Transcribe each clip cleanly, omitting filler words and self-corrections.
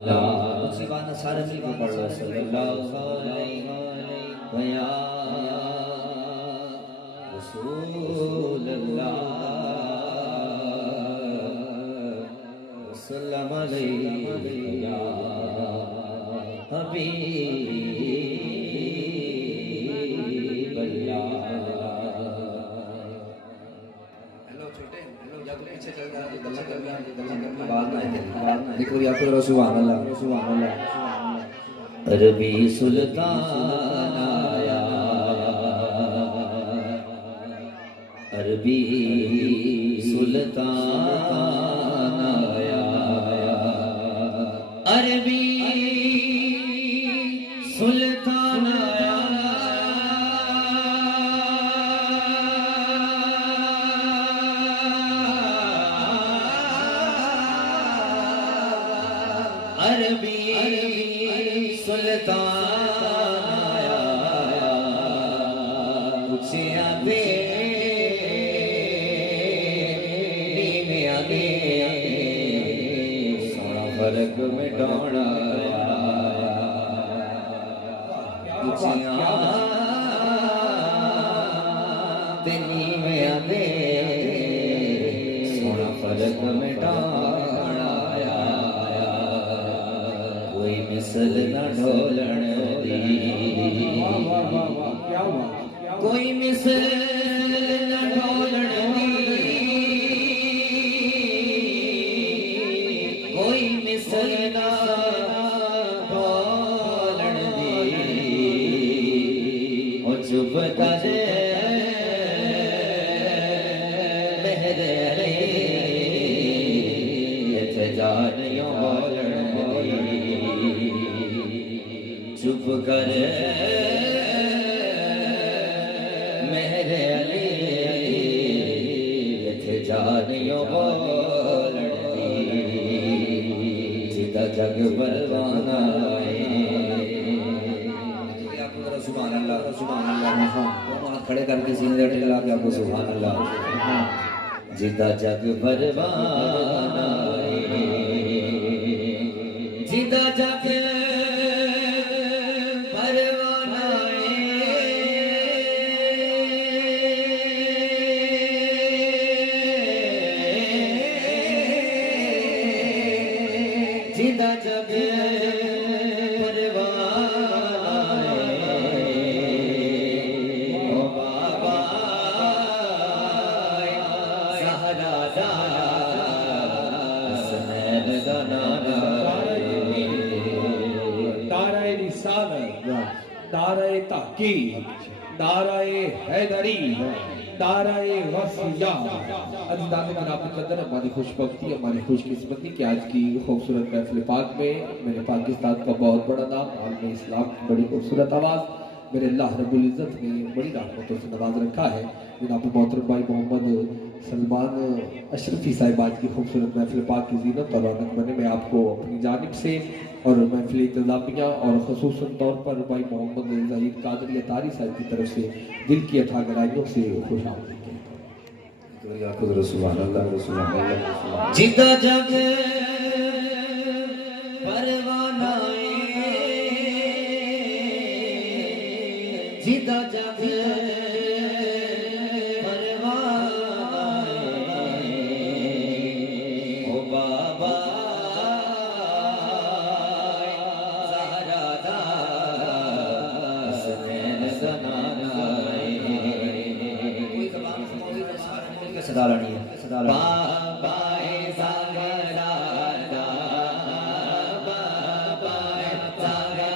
मुसीबान सारे मिलकर पढ़ लो सल्लल्लाहु अलैहि या रसूलल्लाह वसल्लम अलैहि या हबीबल्लाह। हेलो छोटे, हेलो जाकर पीछे चल जा, गल्ला कर रहा है, गल्ला करना बात ना है, देखो या तो सुभान अल्लाह सुभान अल्लाह। अरबी सुल्तान आया, अरबी सुल्तान आया, अरबी सुल्तान आया, अरबी सुल्तान आया, मुझसे आगे नीमे आगे सोना फर्क मिटाना मुझसे आगे नीमे आगे सोना फर्क मिटाना कोई मिसल न ढोलण दी, कोई मिसल न ढोलण दी, कोई मिसल न ढोलण दी, ओ चुप कर मेरे रे इत्थे जानियों बोलण चुप कर मेरे अली इत्थे जानियों बोलण दी, जिदा जग बलवाना सुभान अल्लाह सुभान अल्लाह। दोनों हाथ खड़े करके सीने टेला के आपको सुभान अल्लाह। जिदा जग बलवाना जिदा जग जिदा जग परवाना ओ बाबा सहरा दा हसनैन दा नाना नाराए रिसालत, नाराए तहकीक, नाराए हैदरी, नाराए वसिया। अज़ीज़ान मनाफ़ कदर, हमारी खुशबख्ती, हमारी खुशकिस्मती कि आज की खूबसूरत महफ़िल पाक में मेरे पाकिस्तान का बहुत बड़ा नाम, आलम इस्लाम की बड़ी खूबसूरत आवाज़ मेरे अल्लाह रब्बुल इज़्ज़त ने बड़ी रहमतों से नवाज रखा है। जनाब मोहतरम भाई मोहम्मद सलमान अशरफी साहिब आज की खूबसूरत महफ़िल पाक की ज़ीनत और रौनक बने। मैं आपको अपनी जानिब से और महफ़िल इंतज़ामिया और ख़ुसूसन तौर पर भाई मोहम्मद ज़हीर कादरी अतारी साहिब की तरफ से दिल की अथाह गहराइयों से खुशामदीद कहता हूँ। जिदा जग परवाना जिदा जग परवाना ओ बाबा सहरा दा हसनैन दा नाना कोई ज़बान से कोई सारे मिलकर सदा लानी है सदा बाबा सहरा दा बाबा सहरा दा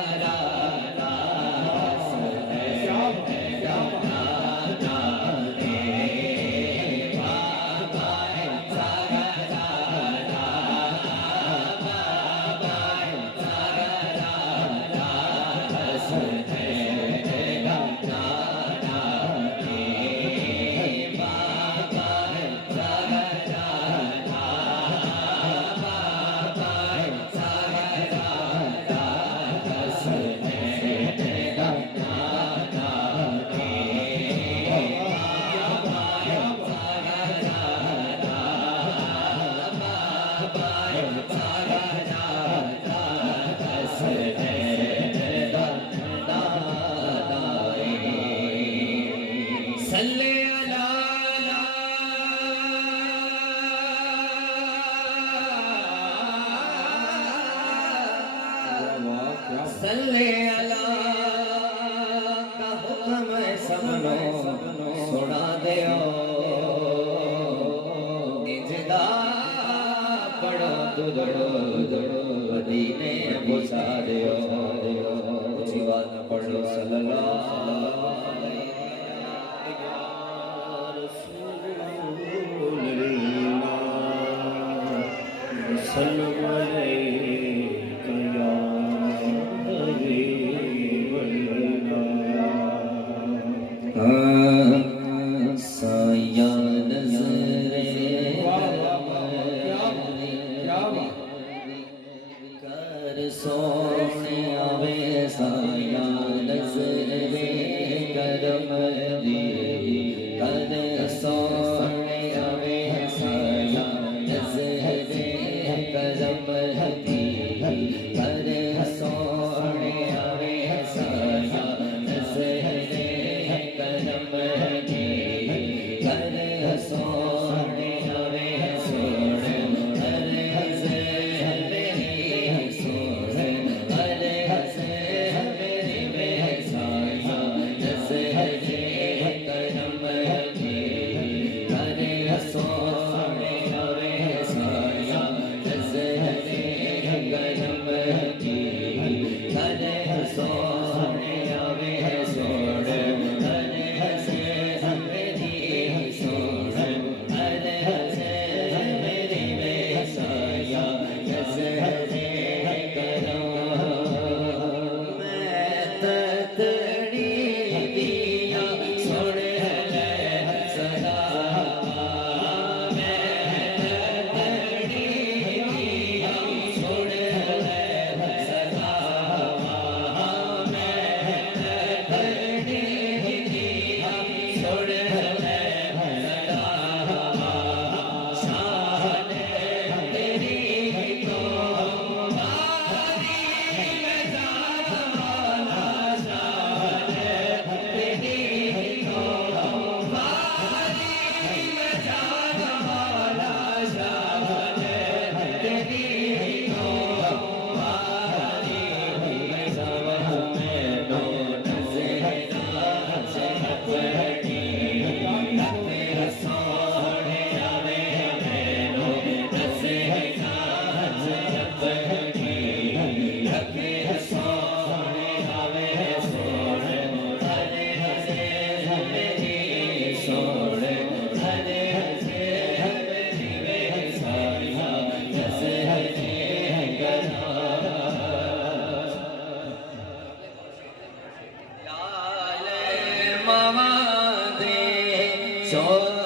सल्ले अला का हुक्म सबनो सुना दियो निजदा पढ़ो दुदड़ो मदीने घुसा दियो जीवन पढ़ो सल्लल्लाहु सोने आवे साया नज़रे करम दी कर सोने आवे साया नज़रे करम दी कर सोने आवे साया नज़रे करम दी कर सोने आवे सोने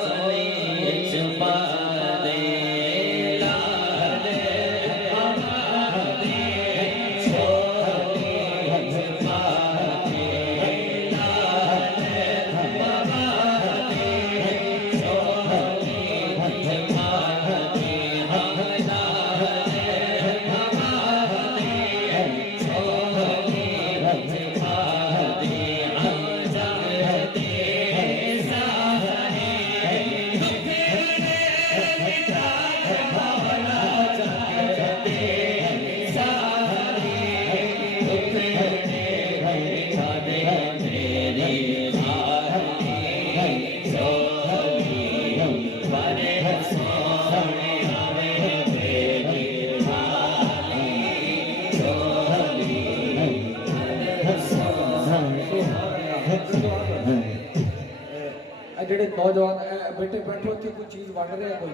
जेडे नौजवान बेटे बैठो थे कोई चीज बन रहे हैं कोई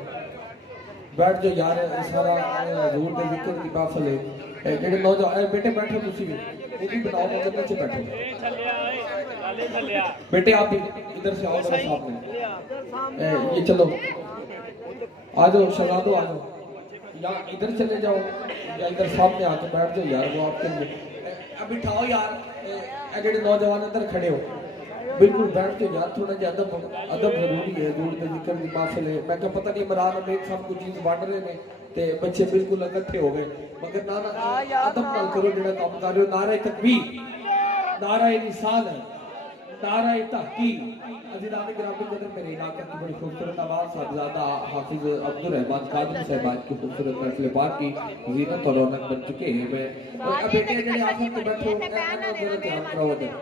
बैठ जाओ यार सारा हजूर दे जिक्र दी महफिल है जेडे नौजवान बेटे बैठो तुसी भी वो भी बनाओ मगर नीचे बैठो बेटे आप इधर से आओ मेरे सामने ये चलो आ जाओ शहजादो आ जाओ या इधर चले जाओ या इधर सामने आके बैठ जाओ यार वो आपके लिए अब बिठाओ यार जेडे नौजवान इधर खड़े हो बिल्कुल बैठ के यार थोड़ा ज्यादा अदब जरूरी है दूर के जिक्र की महफिल है मैं क्या पता नहीं इमरान अमीर सब कुछ चीज बांट रहे ने ते बच्चे बिल्कुल इकट्ठे हो गए मगर ना अदब नाल करो जेड़ा काम कर रहे हो नारे तकबीर नारे रिसालत नाराए तहकीक अज़ीज़ान गिरामी कदर मेरे इलाके की बड़ी खूबसूरत आवाज़ साहबजादा हाफिज अब्दुल रहमान कादरी साहब की खूबसूरत महफिल पाक की ज़ीनत और रौनक बन चुके हैं। मैं अब बेटे जड़े आखिर में बैठो एना जरा ध्यान करो उधर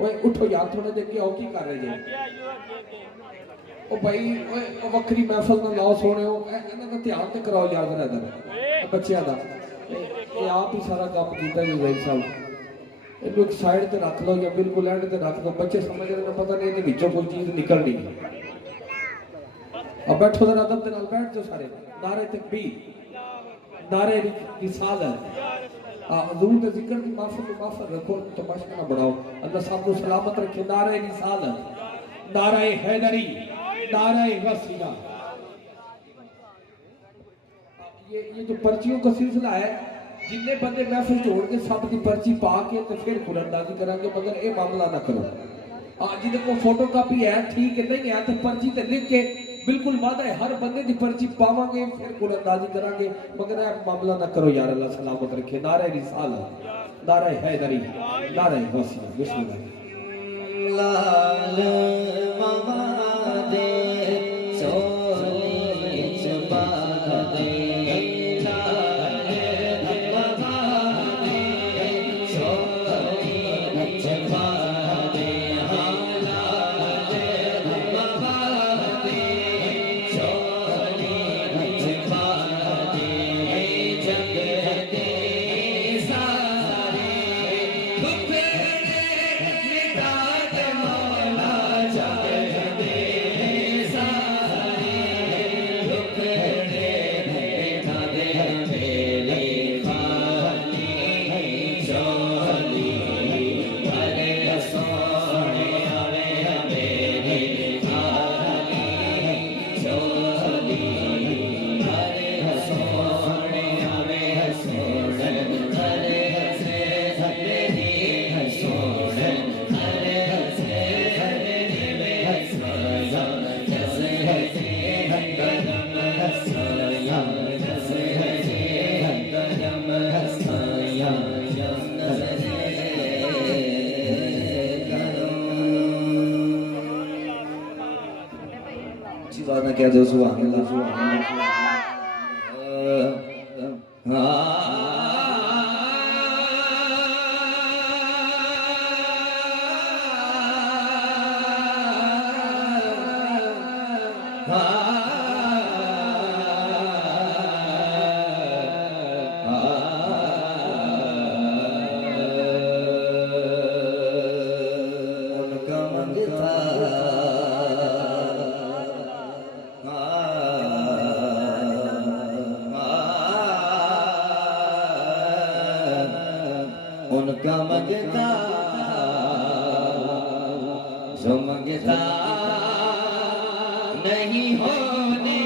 ओए उठो यार थोड़े देर की औकी कर रहे जे ओ भाई ओए वक्री महफिल ना लाओ सोने हो एना दा ध्यान ते कराओ यार जरा इधर बच्चियां दा ये आप ही सारा काम कीता जी भाई साहब इनको एक साइड पे रख लो या बिल्कुल एंड पे रख दो बच्चे समझ रहे हैं पता नहीं कि कोई चीज निकलनी है अब बैठो जरा अदब के नाल बैठ जाओ सारे नारे तकबीर नारे रिसालत हुजूर के जिक्र की माफिल रखो तमाशा ना बढ़ाओ अल्लाह सब को सलामत रखे नारे रिसालत नारे हैदरी नारे वसीला ये जो पर्चियों का सिलसिला है जिन्ने बंदे महफिल छोड़ के सब की पर्ची पा के तो फिर कुरानदाजी करांगे मगर ये मामला ना करो जिन्हें को फोटो कापी है ठीक है नहीं है तो पर्ची ते लिख के बिल्कुल वादा है हर बंदे की पर्ची पावांगे फिर कुरानदाजी करांगे मगर ये मामला ना करो यार अल्लाह सलामत रखे नारे रिसालत नारे हैदरी नारे वसीला बिस्मिल्लाह लाल महादे सोनी चबा दे Subhana kya do subhanallah उनका मंगता जो मंगता नहीं होने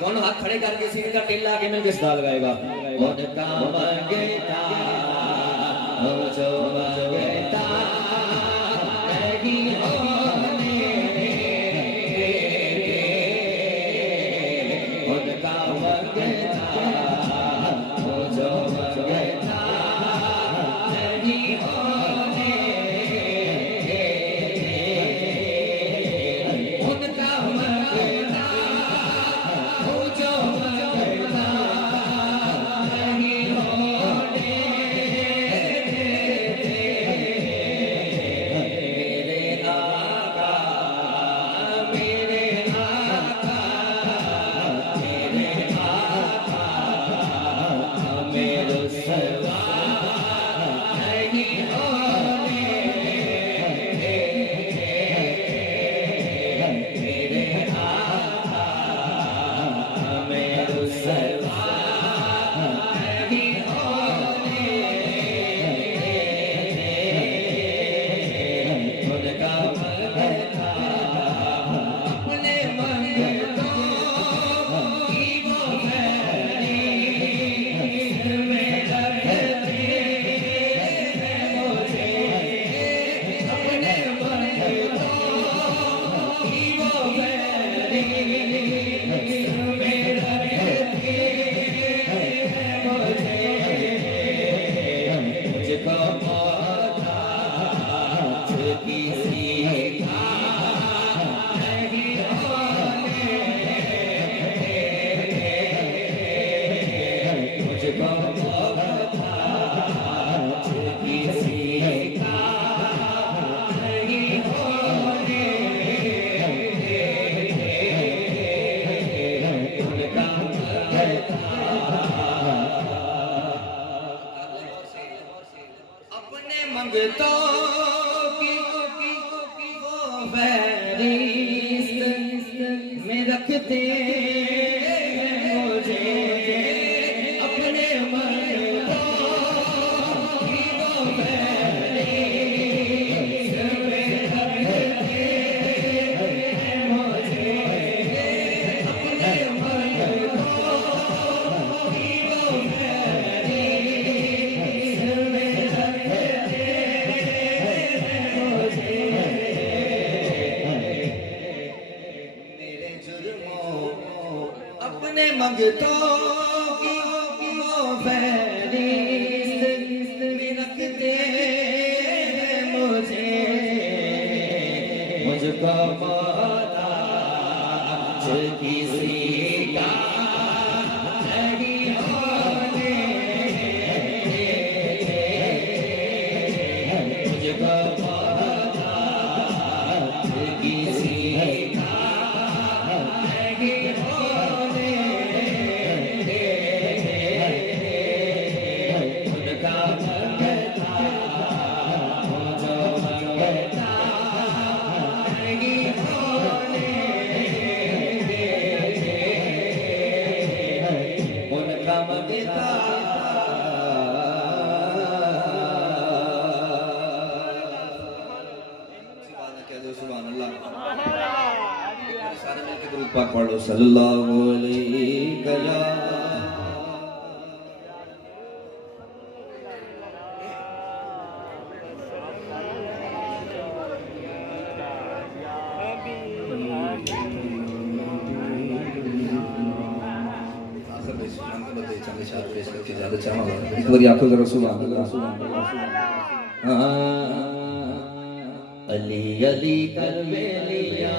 दोनों हाथ खड़े करके सीने का टेला आगे में किस दाल लगाएगा उनका मंगता जो मंगता नहीं होने उनका मंगता जो मंगता नहीं होने उनका मंगता जो मंगता नहीं होने में रखते हैं मुझे अपने मन को हीरों में अपने मंगतों की वो फहरिस्त में रखते हैं मुझे मुझको मोहताज किसी का नहीं होने मुझको मोहताज किसी का नहीं होने सारे मिलकर दुरूद पाक पढ़ लो सल्लल्लाहु अलैहि वसल्लम। एक बार आंखों जरा सुभान अल्लाह अली अली कर लिया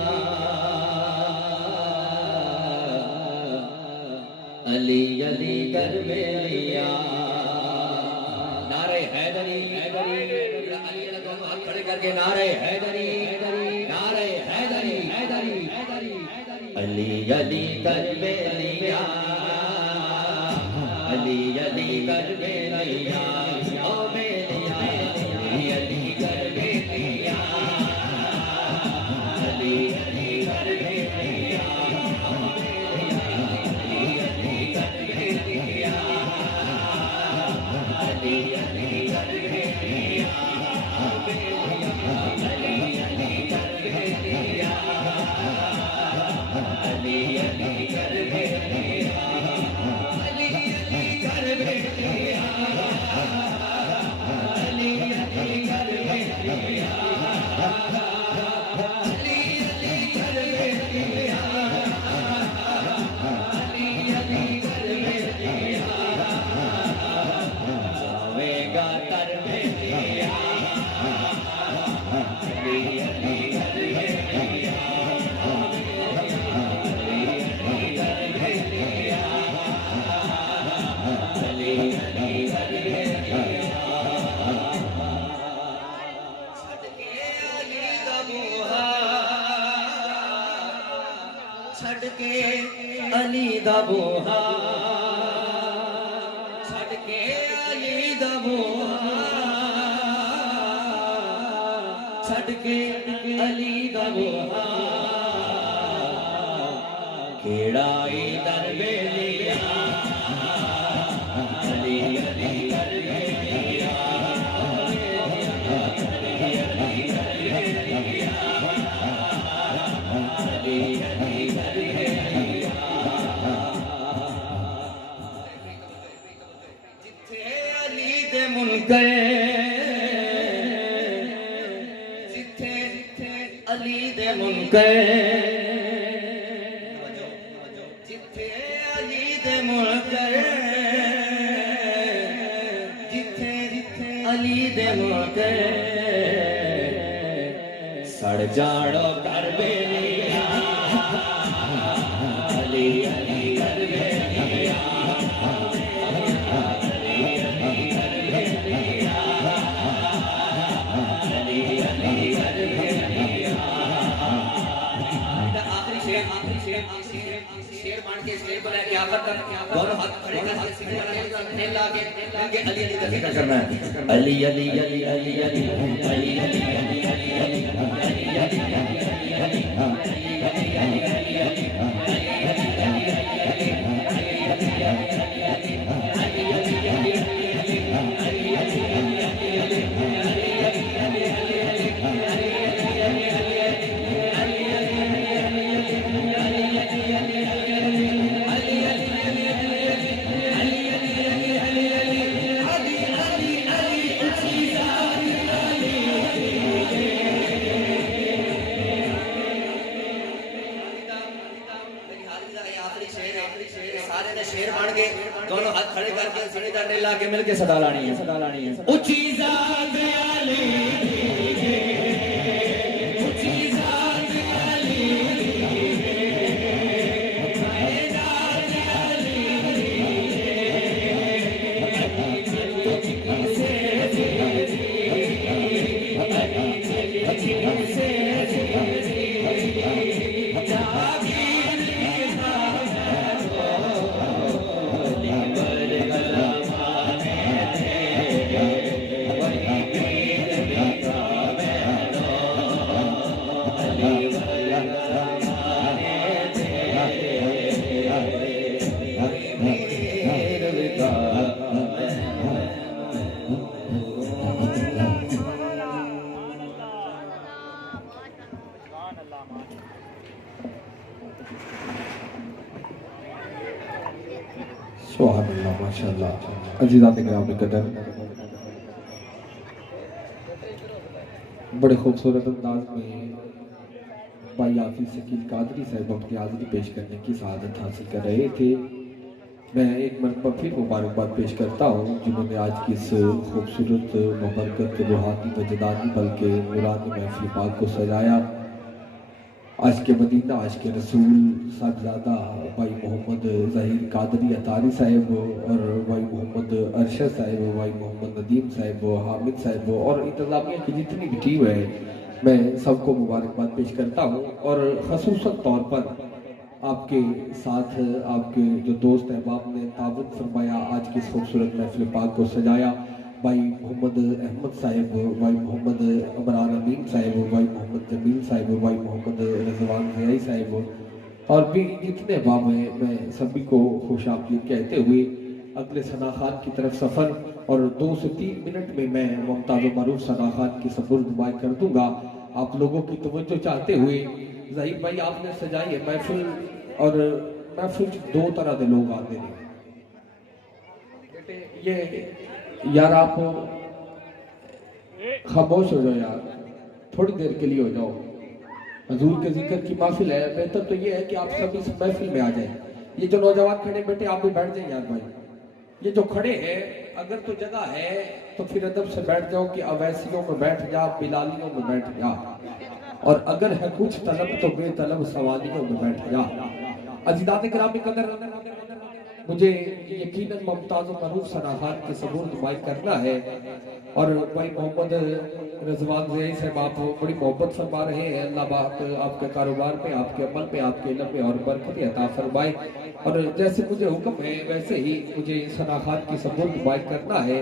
अली अली कर लिया नारे हैदरी हैदरी अली दोनों हाथ खड़े करके नारे हैदरी नारे हैदरी हैदरी अली अली कर लिया अली अली कर लिया ओ बेलिया अली कर लिया अली अली कर लिया अली कर लिया अली अली कर लिया अली अली कर लिया छड़ के अली दा बोहा छड़ के अली दा बोहा छड़ के अली दा बोहा केड़ाई दर बेलिया अली अली कर बेलिया मुनकर जिथे अली दे मुनकर जिथे अली दे मुनकर जिथे अली दे मुनकर सड़ जाड़ो कर बेलिया अली अली कर बेलिया शेर मान के शेर बोला क्या करता दोनों हाथ खड़े करके सीधे तेल लाके अली अली का जिक्र करना है अली अली अली अली अली अली अली अली अली अली अली अली अली अली सारे ने शेर बन गए, दोनों हाथ खड़े करके सीने डंडे ला के मिलके सदा लानी है। ऊंची जात आली सुभान अल्लाह माशाअल्लाह। अजीज़ान गिराम कदर, बड़े खूबसूरत अंदाज में भाई हाफिज शकील कादरी साहब अपनी हाजिरी पेश करने की सआदत हासिल कर रहे थे। मैं एक मरतबा फिर मुबारकबाद पेश करता हूँ जिन्होंने आज की इस खूबसूरत मुबरकत रूहानी वजदानी बल्कि नूरानी महफिल पाक को सजाया। आज के मदीना, आज के रसूल साहबजादा भाई मोहम्मद ज़हीर कादरी अतारी साहब और भाई मोहम्मद अरशद साहब, भाई मोहम्मद नदीम साहब, हामिद साहब और इंतज़ामिया की जितनी भी टीम है, मैं सबको मुबारकबाद पेश करता हूँ। और ख़ुसूसन तौर पर आपके साथ आपके जो दोस्त अहबाब ने ताबुन फरमाया, आज की इस खूबसूरत महफिल पाक को सजाया, भाई मोहम्मद अहमद साहब, भाई मोहम्मद अमरान अमीन साहब, भाई मोहम्मद जमील साहब, भाई मोहम्मद रजवान ज़ियाई साहब और भी जितने अहबाब हैं, मैं सभी को खुश आमदीद कहते हुए अगले सना खान की तरफ सफ़र और 2 से 3 मिनट में मैं मुमताज़ मरूफ सना खान की सपुर्द कर दूंगा। आप लोगों की तवज्जो चाहते हुए ज़हीर भाई आपने सजाई है महफिल, और महफिल 2 तरह के लोग आते हैं। ये यार आप खामोश हो जाओ यार, थोड़ी देर के लिए हो जाओ। हजूर के जिक्र की महफिल है, बेहतर तो ये है कि आप सब इस महफिल में आ जाएं। ये जो नौजवान खड़े बैठे आप भी बैठ जाएं यार भाई। ये जो खड़े हैं, अगर तो जगह है तो फिर अदब से बैठ जाओ कि अवैसियों में बैठ जा, बिलालियों में बैठ जा, और अगर है कुछ तलब तो बेतलब सवालियों में बैठ जा। अजीज़ान गिरामी कदर, मुझे यकीनन मुमताज़ मरूफ सना खान के सबूत माइक करना है और भाई मोहम्मद रजवान ज़ियाई साहब आप बड़ी मोहब्बत फरमा रहे हैं। अल्लाह पाक आपके कारोबार पे, आपके अमल पे, आपके इल्म में और बरकत अता फरमाए। और जैसे मुझे हुक्म है वैसे ही मुझे सना खान की सबूत माइक करना है।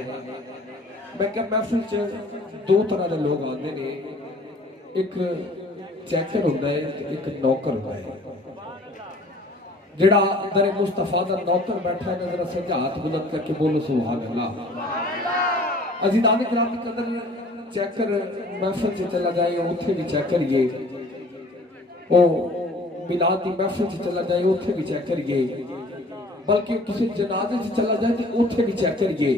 मैं क्या महफिल च 2 तरह के लोग आते हैं, एक चैकर होता है, एक नौकर होता है। जिहड़ा दर मुस्तफा दा नौकर बैठा है, जरा से हाथ बुलंद करके बोलो सुभान अल्लाह। अज़ीज़ान गिरामी कदर, चैकर महफिल से चला जाए उथे भी चेक करिए, ओ मिलाद की महफिल से चला जाए उथे भी चेक करिए, बल्कि किसी जनाजे से चला जाए तो उथे भी चेक करिए।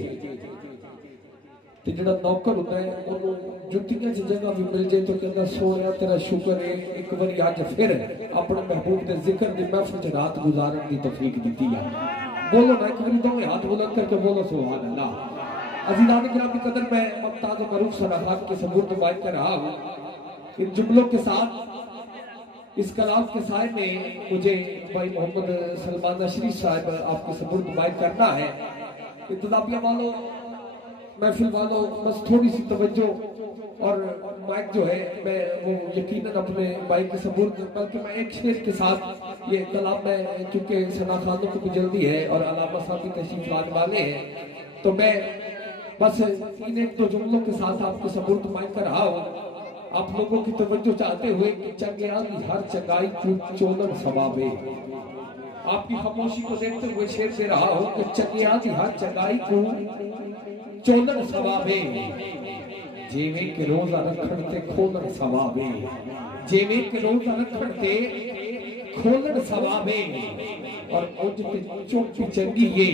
ते जिहड़ा नौकर होता है उन्होंने जुत्तियां च जगह भी मिल जाए तो कहता सोनिया तेरा शुक्र है, एक बारी अज फिर अपने महबूब के जिक्र की महफिल च रात गुजारन की तौफीक दी है। बोलो ना एक बारी दोवें हाथ बुलंद करके बोलो सुभान अल्लाह। अज़ीज़ान गिरामी कदर, मैं मुमताज़ मरूफ सना खान के सबूत माइक कर रहा हूँ। इन जुमलों के साथ इस कलाम के साय में मुझे भाई मोहम्मद सलमान नशरी साहब आपके सबूत माइक करना है। इंतजामिया वालों, महफिल वालों, बस थोड़ी सी तवज्जो और माइक जो है मैं वो यकीनन अपने माइक के सबूत, बल्कि मैं एक शेर के साथ ये कलाम में, क्योंकि सना खानों को भी जल्दी है और अलामा साहब भी तशरीफ लाने वाले हैं, तो मैं बस इन 1-2 जुमलों के साथ आपके सबूत माइक कर रहा हूँ। आप लोगों की तवज्जो चाहते हुए कि चंगिया की हर चंगाई की चोलन सवाबे, आपकी खामोशी को देखते हुए शेर से रहा हूँ कि चंगिया की हर चंगाई को चोलन सवाबे, जेवे के रोजा रखण ते खोलन सवाबे, जेवे के रोजा रखण ते खोलन सवाबे, और उज ते चुप चंगी ये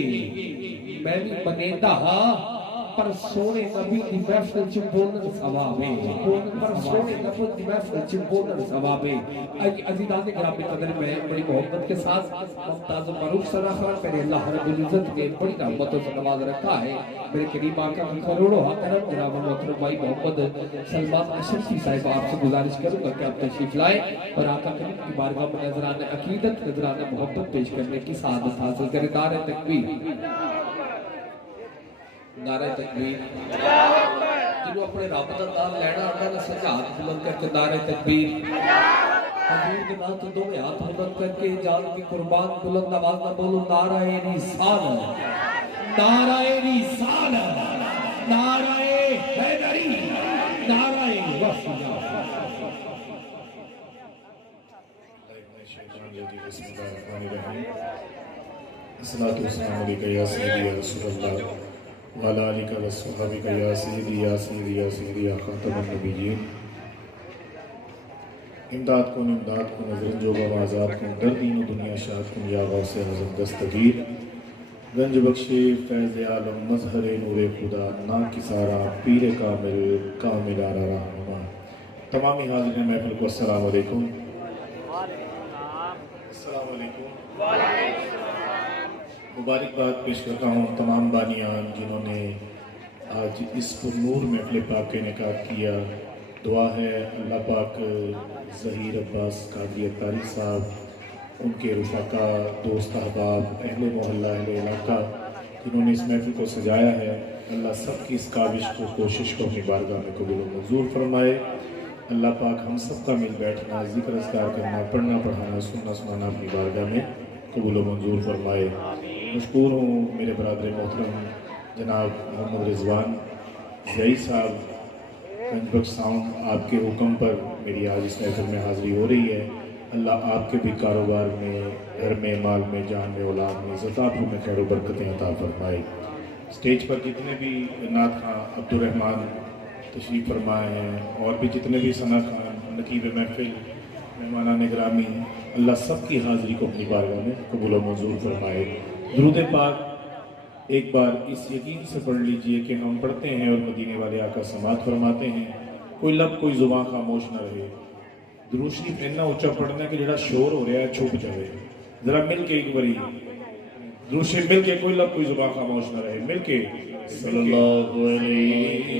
मैं भी बनेदा पर सोने नबी दी महफिल च बोलण सवाबे पर सोने नबी दी महफिल च बोलण सवाबे अजीजान गिरामी कदर में बड़ी मोहब्बत के साथ मुमताज मरूफ सना खान मेरे अल्लाह रब्बुल इज्जत ने बड़ी रहमतों से नवाज रखा है मेरे करीब आका की करोड़ों हकरम जनाब मोहतरम भाई मोहम्मद सलमान अशरफी साहिब आपसे गुजारिश करूंगा कि आप तशरीफ लाएं और आका करीम की बारगाह में नजराना अकीदत नजराना मोहब्बत पेश करने की सादत हासिल करें। नारे तकबीर नारे तकबीर जिन्हों अपने रब का नाम लेना आता ना सजा हाथ बुलंद करके नारे तकबीर हजूर के नाम तो दोवें हाथ बुलंद करके जान की कुर्बान बुलंद आवाज ना बोलो नाराए रिसालत नाराए रिसालत नाराए हैदरी नाराए वफिया। अस्सलातु वस्सलामु अलैका या सय्यदी या रसूलल्लाह व अला आलिका व अस्हाबिका या सय्यदी या सय्यदी या सय्यदी या खातमुन नबिय्यीन। इमदाद को नजरन जो आज़ाद को दर दीन दुनिया शाद को या गौसे आज़म दस्तगीर गंज बख्शे फैज़ आलम मज़हर नूर खुदा ना किसारा पीर कामिल आरा रहनुमा। तमामी हाज़िरीन महफ़िल को अस्सलाम वालेकुम। मुबारकबाद पेश करता हूँ तमाम बानियान जिन्होंने आज इस नूर महफ़िल पाक का इनेकाद किया। दुआ है अल्लाह पाक ज़हीर अब्बास कादरी अत्तारी साहब उनके रफ़ाका दोस्त अहबाब अहले मोहल्ला अहले इलाका जिन्होंने इस महफ़िल को सजाया है अल्लाह सब की इस काविश को कोशिश को अपनी बारगाह में कबूल व मंजूर फरमाए। अल्लाह पाक हम सब का मिल बैठना ज़िक्र अस्कार करना पढ़ना पढ़ाना सुनना सुनाना अपनी बारगाह में कबूल व मंजूर फरमाए। मशकूर हूँ मेरे बरादर मोहतरम जनाब मोहम्मद रिजवान ज़ई साहब गंजबख्श साउंड आपके हुक्म पर मेरी आज इस महफिल में हाज़िरी हो रही है। अल्लाह आपके भी कारोबार में घर में माल में जान में औलाद में ज़ताफ़ों में खैर बरकतें अता फरमाए। स्टेज पर जितने भी नात खां अब्दुर्रहमान तशरीफ़ फरमाए हैं और भी जितने भी सना खान नकीब महफिल मेहमाना निगरामी अल्लाह सब की हाज़िरी को अपनी बारगाह में कबूल व मंजूर फरमाए। दुरूद पाक एक बार इस यकीन से पढ़ लीजिए कि हम पढ़ते हैं और मदीने वाले आका समात फरमाते हैं कोई लब कोई ज़ुबान खामोश न रहे। दुरूद शरीफ इतना ऊंचा पढ़ना कि जरा शोर हो रहा है छुप जाए। जरा मिल के एक बारी दुरूद शरीफ मिल के कोई लब कोई ज़ुबान खामोश न रहे मिल के सल्लल्लाहु अलैहि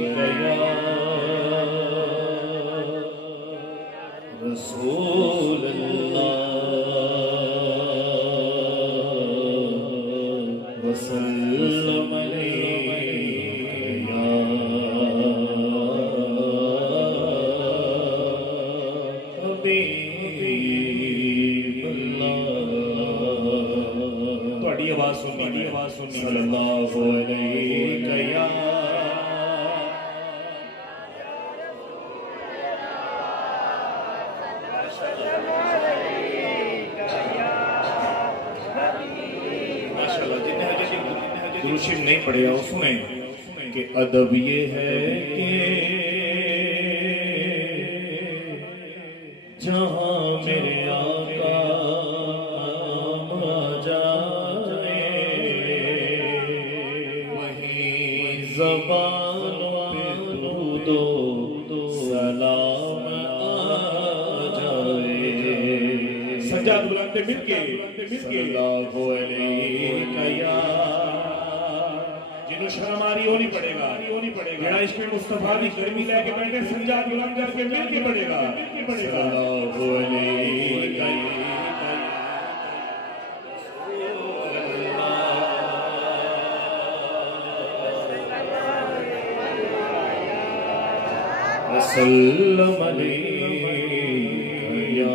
रसूलल्लाह वसल्लम अलैका हबीबल्लाह। ਤੁਹਾਡੀ आवाज़ सुननी सल्लल्लाहु अलैका या दुरूद नहीं पढ़ेगा वो सुने कि अदब ये है कि जहाँ मेरे आका आ जाए वहीं ज़बानों पे दुरूदो सलाम आ जाए। सज्जाद बुलंद मिलके सल्लल्लाहु अलैहि या जिन्हों शर्म आ रही हो नहीं पड़ेगा जेड़ा इश्क़ मुस्तफा की गर्मी लेके बैठे सज्जाद बुलंद करके मिल के पड़ेगा सल्लल्लाहु अलैहि वसल्लम अलैहि या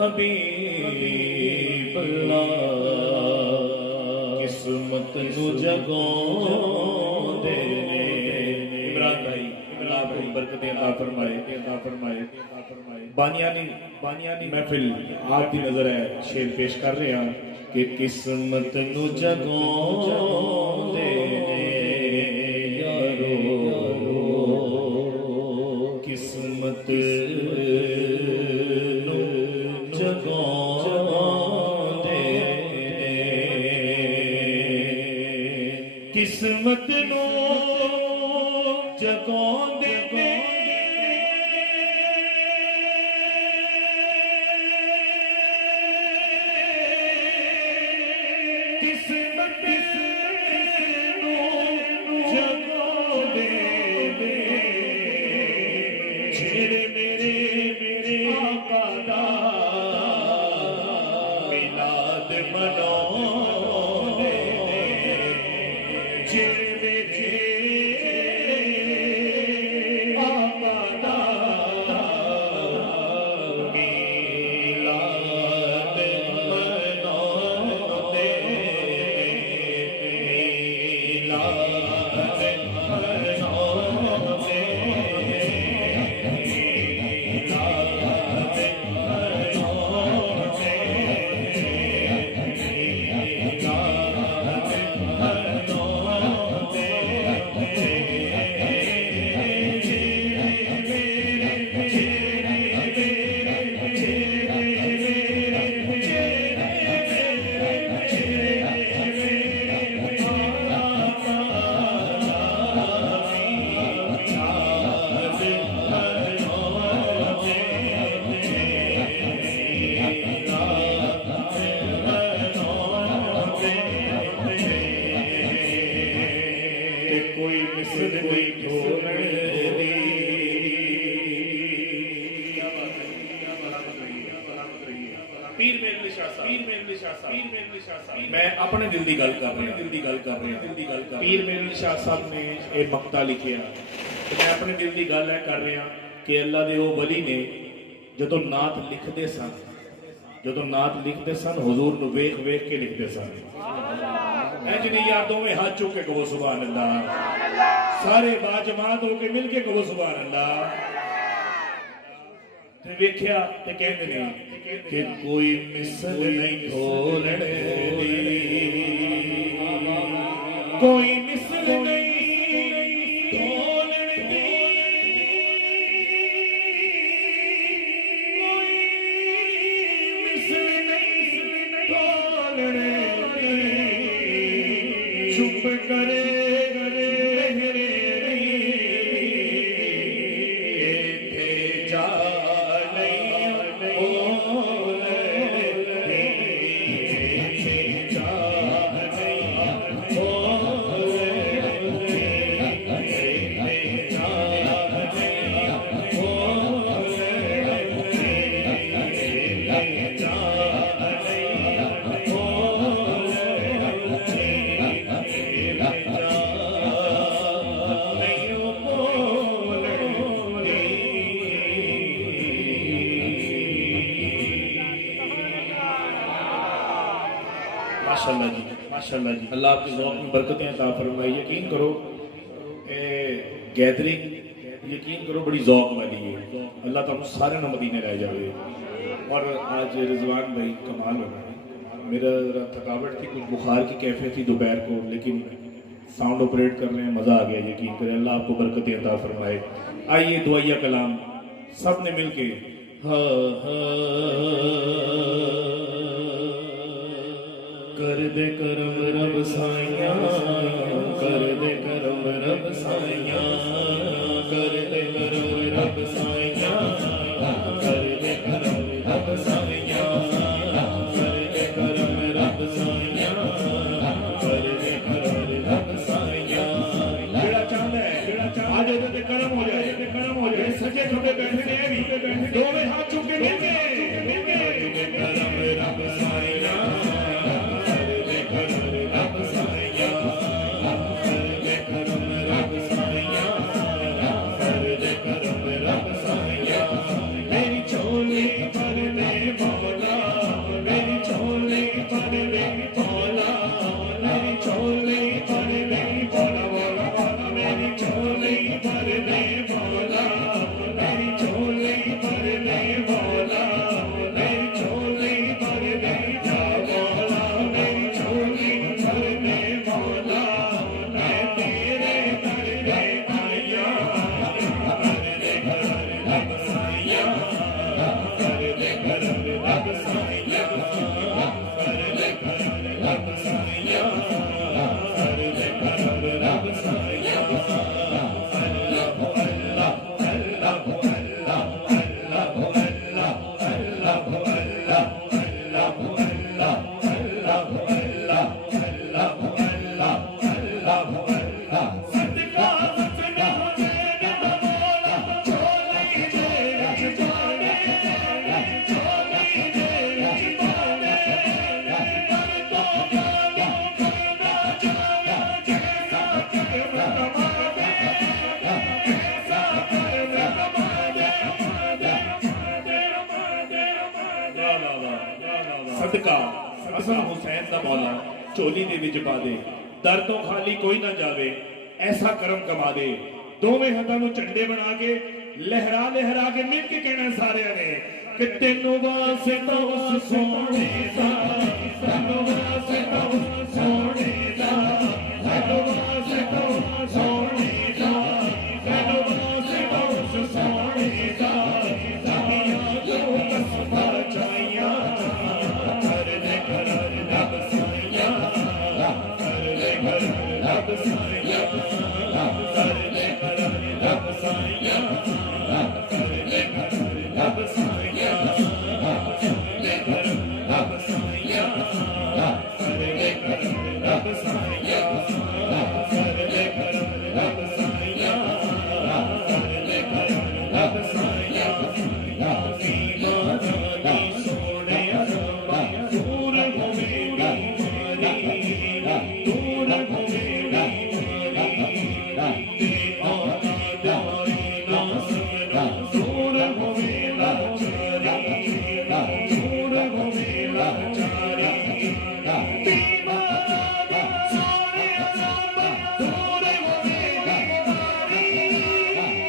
हबीबल्लाह। किस्मत नु जगों देने इमरान भाई अल्लाह को बरकतें अता फरमाए। बानियानी महफिल आप दी नजर है शेर पेश कर रहे हैं कि किस्मत नु जगों देने यारो किस्मत नु जगों किस्मत नो जगाउंदे ने किस्मत नो जगाउंदे ने जेड़े मेरे आका दा मिलाद मनाउंदे जेड़े मेरे आका दा मिलाद मनाउंदे कोई मिसल नहीं ढोलने दी मैं अपने दिल की गल कर रहा पीर मेरे शाह साहब ने यह मकता लिखिया मैं अपने दिल की गल कर रहा कि अल्लाह दे वो वली ने जदों नात लिखते सन हुजूर नूं वेख वेख के लिखते सन इंज नहीं यार दोवें हाथ चुक के कहो सुभान अल्लाह सारे बाजमात होके मिल के कहो सुभान अल्लाह ते वेख्या ते कहंदे ने कि कोई मिसल नहीं ढोलने दी कोई मिसल नहीं ढोलने दी कोई मिसल नहीं ढोलने दी चुप करे माशाल्लाह जी अल्लाह आपके ज़ौक़ में बरकतें अता फरमाए। यकीन करो गैदरिंग यकीन करो बड़ी ज़ौक़ वाली है। अल्लाह तुम सारे ना मदीने रह जाए। और आज रिजवान भाई कमाल हो रहा है। मेरा थकावट थी, कुछ बुखार की कैफियत थी दोपहर को, लेकिन साउंड ऑपरेट कर रहे हैं, मज़ा आ गया। यकीन करें अल्लाह आपको बरकतें अता फरमाए। आइए दुआया कलाम सब ने मिल के कर दे करम रब साइया कर दे करम रब साइया कर दे करम रब साइया कर दे करम रब साइया कर दे करम रब साइया कर दे करम रब साइया। जेड़ा चाहता है आज ते करम हो जाए सच्चे थोड़े बैठे ने भी दोवें हाथ चुक के मिल के करम रब साइया कर दे करम सदका हसन हुसैन दा मौला झोली दे विच पा दे, दर तो खाली कोई ना जावे, ऐसा करम कमा दे। दोवें हथां नूं झंडे बना के लहरा लहरा के मिल के कहना सारिਆਂ ने कि तेनों वास्ते उस सोने दा, तेनों वास्ते उस सोने दा, तेनों वास्ते उस सोने दा, तेनों वास्ते उस सोने दा, दुनिया जो कसमा चाहिया कर ले कर रब साइया, कर ले कर रब साइया, कर ले कर रब साइया, कर ले कर रब साइया, कर ले कर रब साइया, कर ले कर रब साइया, कर ले कर रब साइया, कर ले कर रब साइया। सीमा जानी सोने दूर होवे बीमारी, दूर होवे बीमारी, ते औलाद मारी ना समरा, दूर होवे लाचारी, दूर होवे लाचारी, बीमारी सोने दूर होवे बीमारी,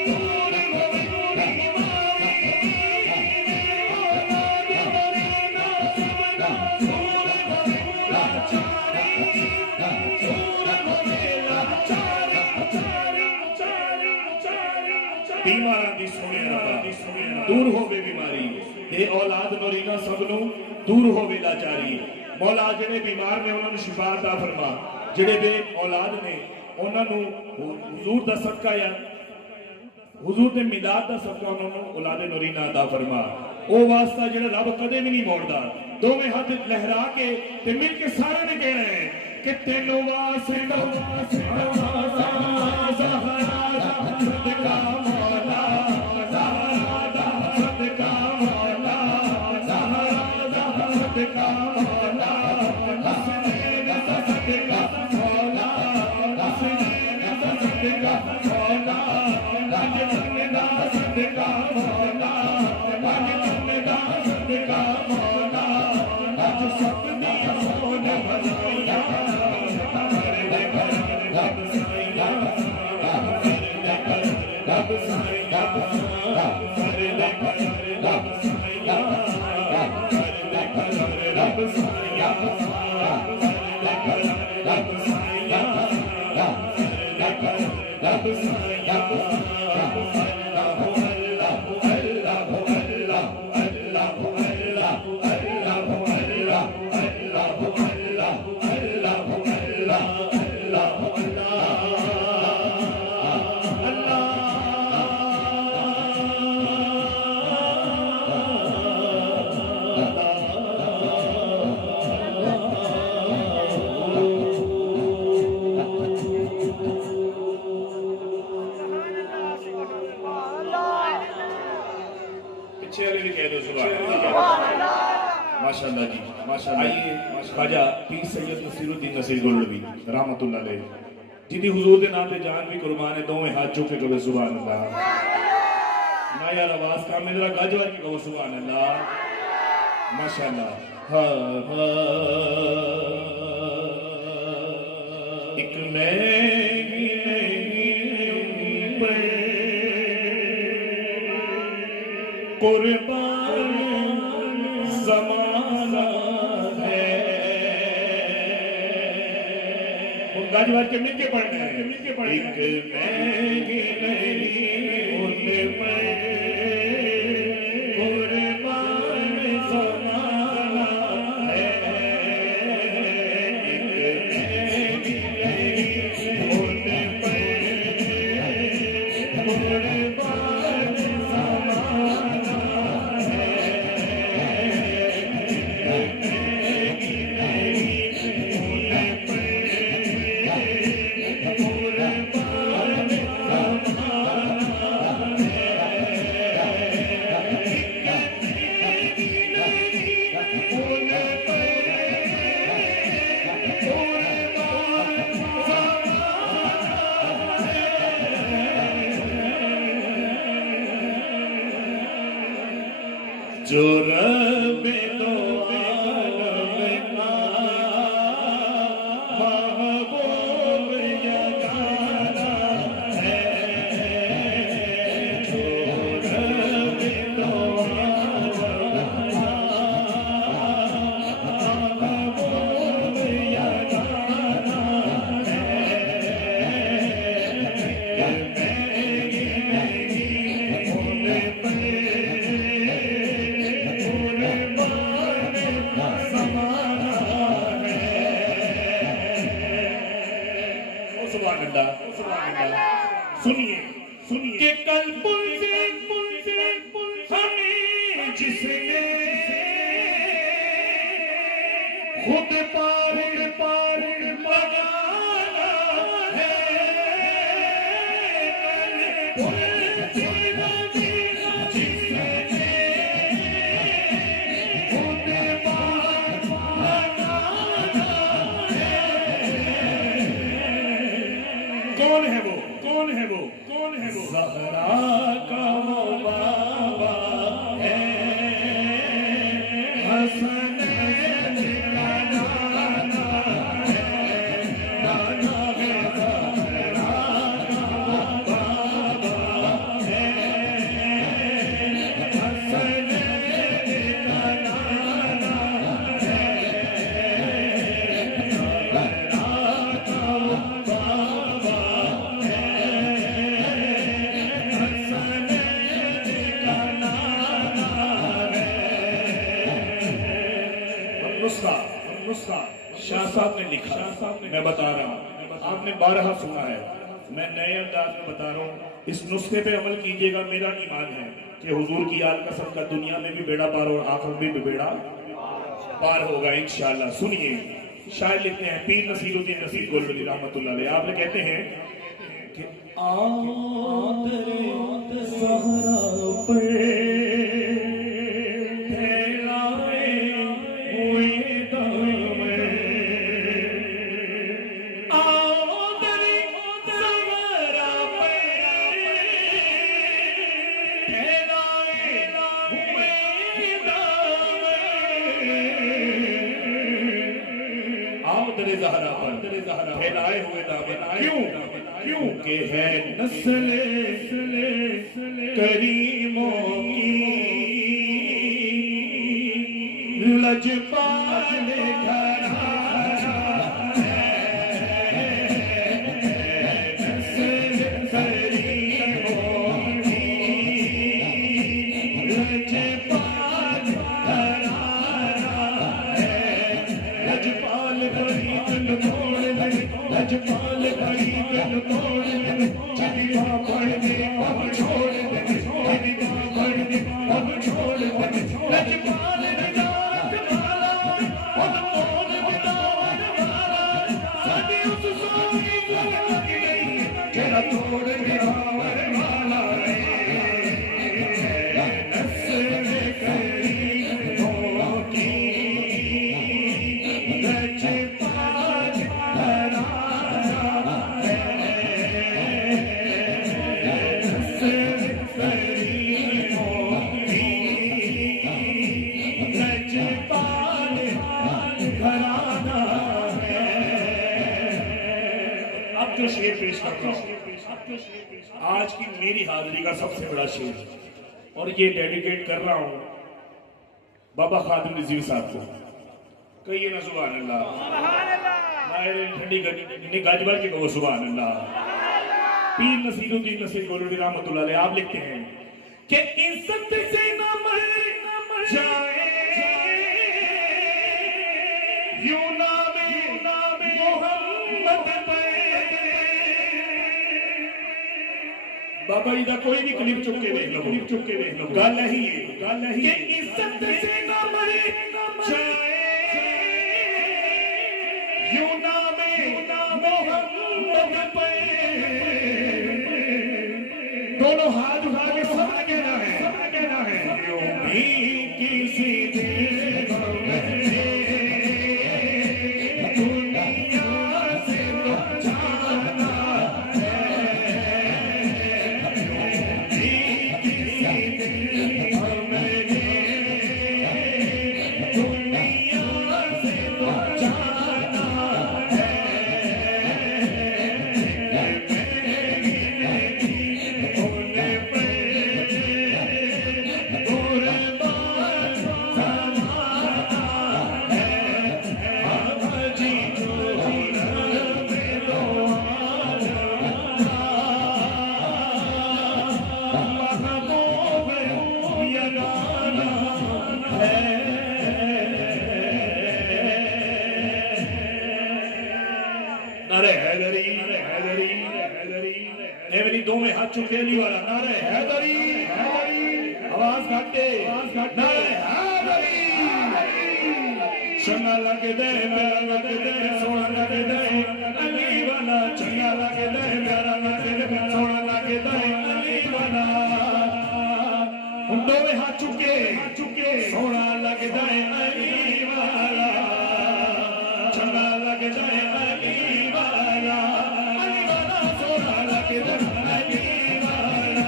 दूर होवे बीमारी, औलाद मारी ना समरा, दूर होवे लाचारी, दूर होवे लाचारी, बीमारां दी सुने दूर होवे बीमारी, ते औलाद नरीना सबनू दूर होवे लाचारी। मौला जेड़े बीमार ने उन्हां नूं शिफा अता फरमा, जेड़े बे औलाद ने उन्हां नूं हुजूर दा सदका या हुजूर दे मिलाद दा सदका उन्हां नूं औलाद नरीना अता फरमा। ओ वास्ता जेड़ा रब कदे भी नहीं मोड़दा। दोवें हाथ लहरा के ते मिल के सारे ने कहना है कि तेनों वास्ते सदका मौला, सदका मौला, सदका मौला, हसनैन दा सदका मौला, हसनैन दा सदका मौला, अजमल दा सदका मौला, अजमल दा सदका मौला, अज सब दी सोन भलाइया, कर ले कर रब साइया, कर ले कर रब साइया, कर ले कर रब साइया, कर ले कर रब साइया, कर ले कर रब साइया, कर ले कर रब साइया। अल्लाह अल्लाह अल्लाह अल्लाह अल्लाह अल्लाह अल्लाह अल्लाह अल्लाह अल्लाह पीछे वाले भी कह दो सुभान अल्लाह। माशाअल्लाह जी माशाअल्लाह। आइए ख्वाजा पीर सैयद नसीरुद्दीन नसीर गोल्डवी रहमतुल्लाह अलैह जिदी हुजूर दे नाम ते जान भी कुर्बान है, दोवें हाथ चुके कहो सुभान अल्लाह। ना यार आवाज काम में जरा गज वाली कहो सुभान अल्लाह। माशाअल्लाह। एक कुर्बान ज़माना है। गज वाल के मिल के पढ़ना है, मिल के पढ़ना है। एक महंगी नहीं उन पे कुर्बान ज़माना है। एक महंगी नहीं उन पे कुर्बान ज़माना है। खुद पार पार लगाना है कौन है वो कौन है वो कौन है वो ज़हरा का वो बाबा है हसन का नाना है नाना है ज़हरा का वो बाबा है हसन का नाना है ज़हरा का वो बाबा नुस्खा शाह साहब ने लिखा, मैं बता रहा हूँ, आपने 12 सुना है, मैं नए अंदाज में बता रहा हूँ। इस नुस्खे पे अमल कीजिएगा, मेरा ईमान है कि हुजूर की आल कसम का दुनिया में भी बेड़ा पार और आखिरत में भी बेड़ा पार होगा इंशाअल्लाह। सुनिए, शायर लिखते हैं, पीर नसीरुद्दीन नसीर गोलवली रहमतुल्लाह अलैह, आप कहते हैं कि सहरा पे फैलाए हुए दामन, क्यों क्यों के है नस्ल करीमों की लजपाल घराना है नस्ल करीमों की लजपाल घराना है लजपाल गरीब लजपाल गरीब तोड़ दे जगीरा पढ़ दे अब छोड़ दे जगीरा पढ़ दे अब छोड़ दे लजपाल निजात वाला और मोल बिदात वाला साडी उस सोनी को लगी नहीं तेरा तोड़ दे हावर वाला रे नस्ल करीमों की लजपाल शेर पेश करता हूं, आज की मेरी हाजिरी का सबसे बड़ा शेर, और ये डेडिकेट कर रहा हूं बाबा खादिम रिजवी साहब को। कहिए ना सुभान अल्लाह, ठंडी गाजबार के कहो सुभान अल्लाह। पीर नसीरुद्दीन नसीर गोलवली रहमतुल्लाह अलैह, आप लिखते हैं कि इज्जत से न मर जाए यूं नामे मोहम्मद पे। बाबा जी का कोई भी क्लिप चुक के देख लो, क्लिप चुक के देख लो, गल ही है कि इज्जत से न मर जाए यूं नामे मोहम्मद पे। दोनों हाथ उठा के सब कहना है, सब कहना है यूं भी किसी दिल में दुनिया से तो जाना है यूं भी किसी दिल में चंगा लगदा है प्यारा लगदा है सोना लगदा है अली वाला चंगा लगदा है प्यारा लगदा है सोना लगदा है अली वाला दोवे हाथ चुके सोना लगदा है अली वाला चंगा लगदा है अली वाला सोना लगदा है अली वाला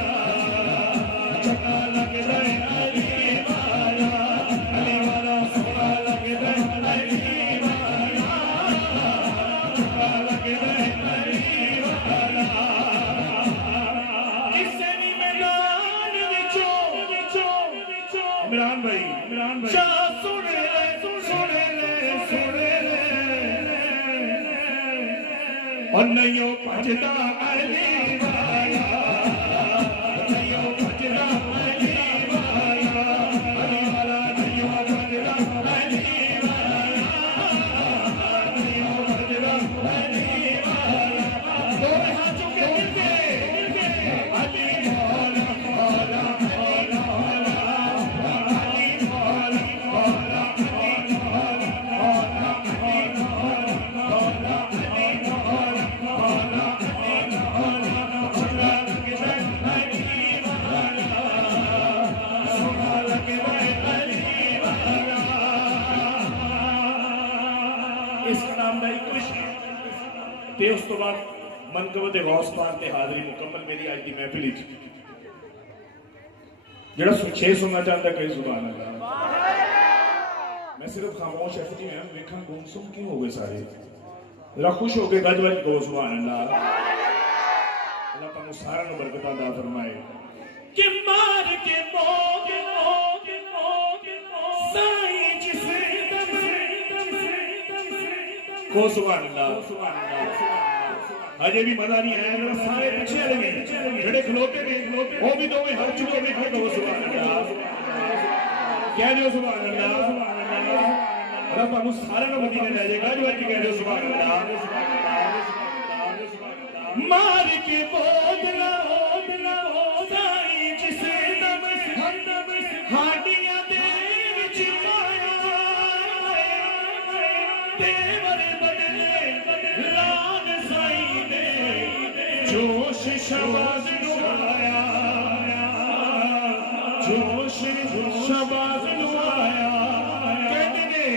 चंगा लगदा है अली वाला सोना लगदा है अली वाला चंगा लगदा है अली वाला किसे नी मैदान विचों इमरान भाई शाह सुन ले और नहीं भजदा अली वाला नहीं भजदा अली वाला अली वाला नहीं भजदा अली वाला नहीं भजदा अली वाला दो हाथ चुके अली मौला मौला मौला अली मौला मौला अली मौला मौला अली मौला मौला अली मौला मौला अली मौला चंगा लगदा है अली वाला सोना लगदा है अली वाला इस कलाम दा एक विषय ते उस तो बाद मनकब दे गौस पाक ते हाज़री मुकम्मल मेरी आज दी महफिल विच जेड़ा छे सुनना चाहता कई सुभान अल्लाह मैं सिर्फ खामोश एफटी में देखा गुमसुम क्यों हो गए सारे जरा खुश हो गए गज गज गो सुभान अल्लाह अल्लाह तुम सारा नु बरकत अता फरमाए कि मार के मोग साईं जिस को सुभान अल्लाह अजे भी मजा नहीं आया जरा सारे पीछे लगे जेड़े खलोते ने वो भी दोवे हाथ चुके ने खड़ो सुभान अल्लाह कह दो सुभान अल्लाह रब हम सारे नु मदीने ले जाएगा जो आज कह दो सुभान अल्लाह मार के बोदला साईं जिसे दम हाडियां दे विच पाया देवर बदले लान साईं ने जोश शबाज नुआया जोश शबाज नुआया कहते ने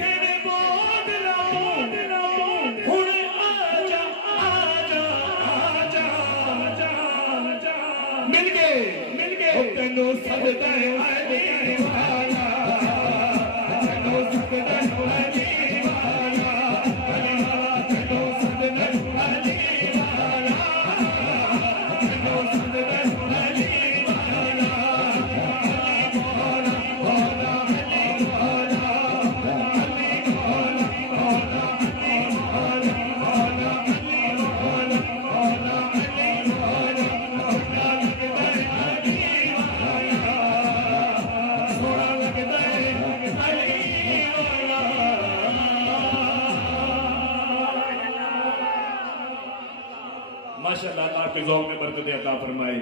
तेरे बोदला हुण आजा मिल गए तेनू सजदा है अली वाला तेनू सजदा है अली वाला अली वाला तेनू सजदा है अली वाला तेनू सजदा है अली वाला अली मौला मौला अली मौला अली मौला मौला अली मौला मौला अली मौला मौला अली मौला चंगा लगदा है अली वाला सोना लगदा है अली वाला माशाअल्लाह अल्लाह के ज़ौक़ में बरकत अता फरमाए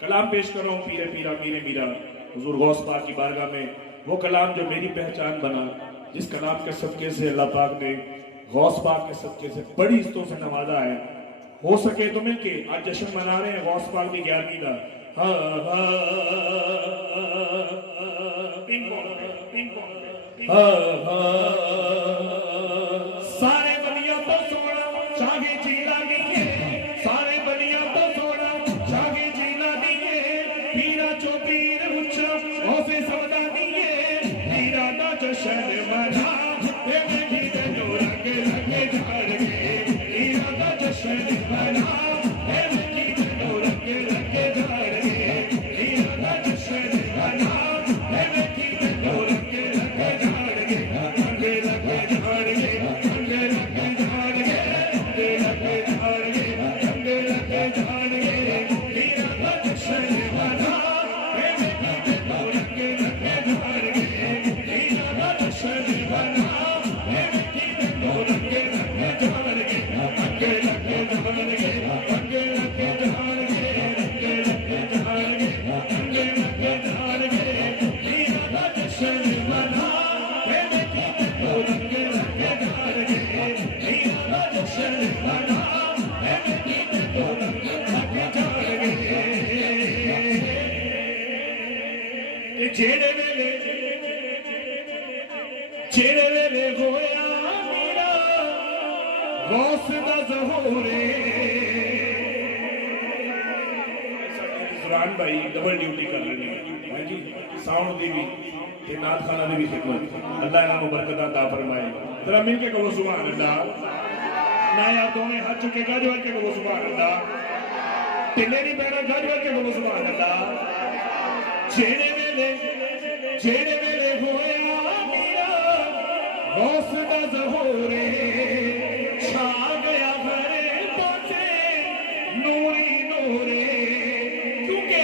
कलाम पेश कर रहा हूँ पीरे पीरा मीरे मीरा हुजूर गौस पाक की बारगाह में वो कलाम जो मेरी पहचान बना जिस कलाम के सदके से अल्लाह पाक ने गौस पाक के सदके से बड़ी इज्जतों से नवाजा है हो सके तो मिलके आज जश्न मना रहे हैं गौस पाक की 11वीं का सारे बनिया तो सोना चाहे जीला दिए सारे बनिया तो सोना चाहे जीला दिए पीरा चो पीर उच्चा ओसे सबदा दिए पीरा दा जश्न मना तेरे भी तेनो रंग लगे झाड़ के पीरा दा जश्न मना तेरे भी तेनो रंग लगे झाड़ के पीरा दा जश्न मना तेरे भी तेनो रंग लगे झाड़ के रंग लगे झाड़ के रंग लगे झाड़ के रंग लगे झाड़ के रंग लगे झाड़ के पीरा दा जश्न मना तेरे भी तेनो रंग लगे झाड़ के पीरा दा जश्न मना तेरे भी तेनो रंग लगे झाड़ के रंग लगे झाड़ के जेड़े वेले होया मेरा गौस दा ज़हूरे इमरान भाई डबल ड्यूटी कर रहे हैं जी, साउंड दी भी ते नात खाना दी भी खिदमत। अल्लाह इन्हां नूं बरकत अता फरमाए। जरा मिल के कहो सुभान अल्लाह। ना यार दोनों हाथ चुके गज वल के कहो सुभान अल्लाह। तिले नहीं पैना गज वल के कहो सुभान अल्लाह। जेड़े वेले होया मेरा गौस दा ज़हूरे छा गया हरे पासे नूरी नूरे, क्योंकि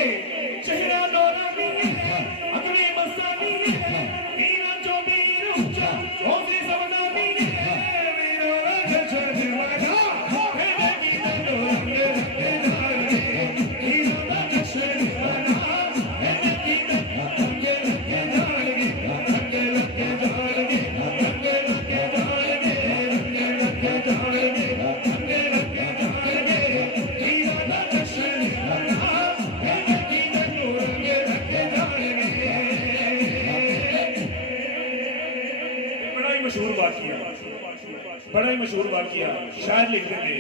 चेहरा नूरानी है अगली मस्तानी है मीरा जो मीर ऊंचा होती समदानी है मीरा जचर जवाना मेरे की नूरंग रंगे धारे मीरा जचर जवाना मेरे की नूरंग रंगे धारे रंगे रंगे धारे रंगे रंगे धारे रंगे रंगे धारे रंगे रंगे धारे मीरा जचर जवाना मेरे की नूरंग रंगे धारे। बड़ा ही मशहूर वाक़िया, बड़ा ही मशहूर वाक़िया शायर लिखते थे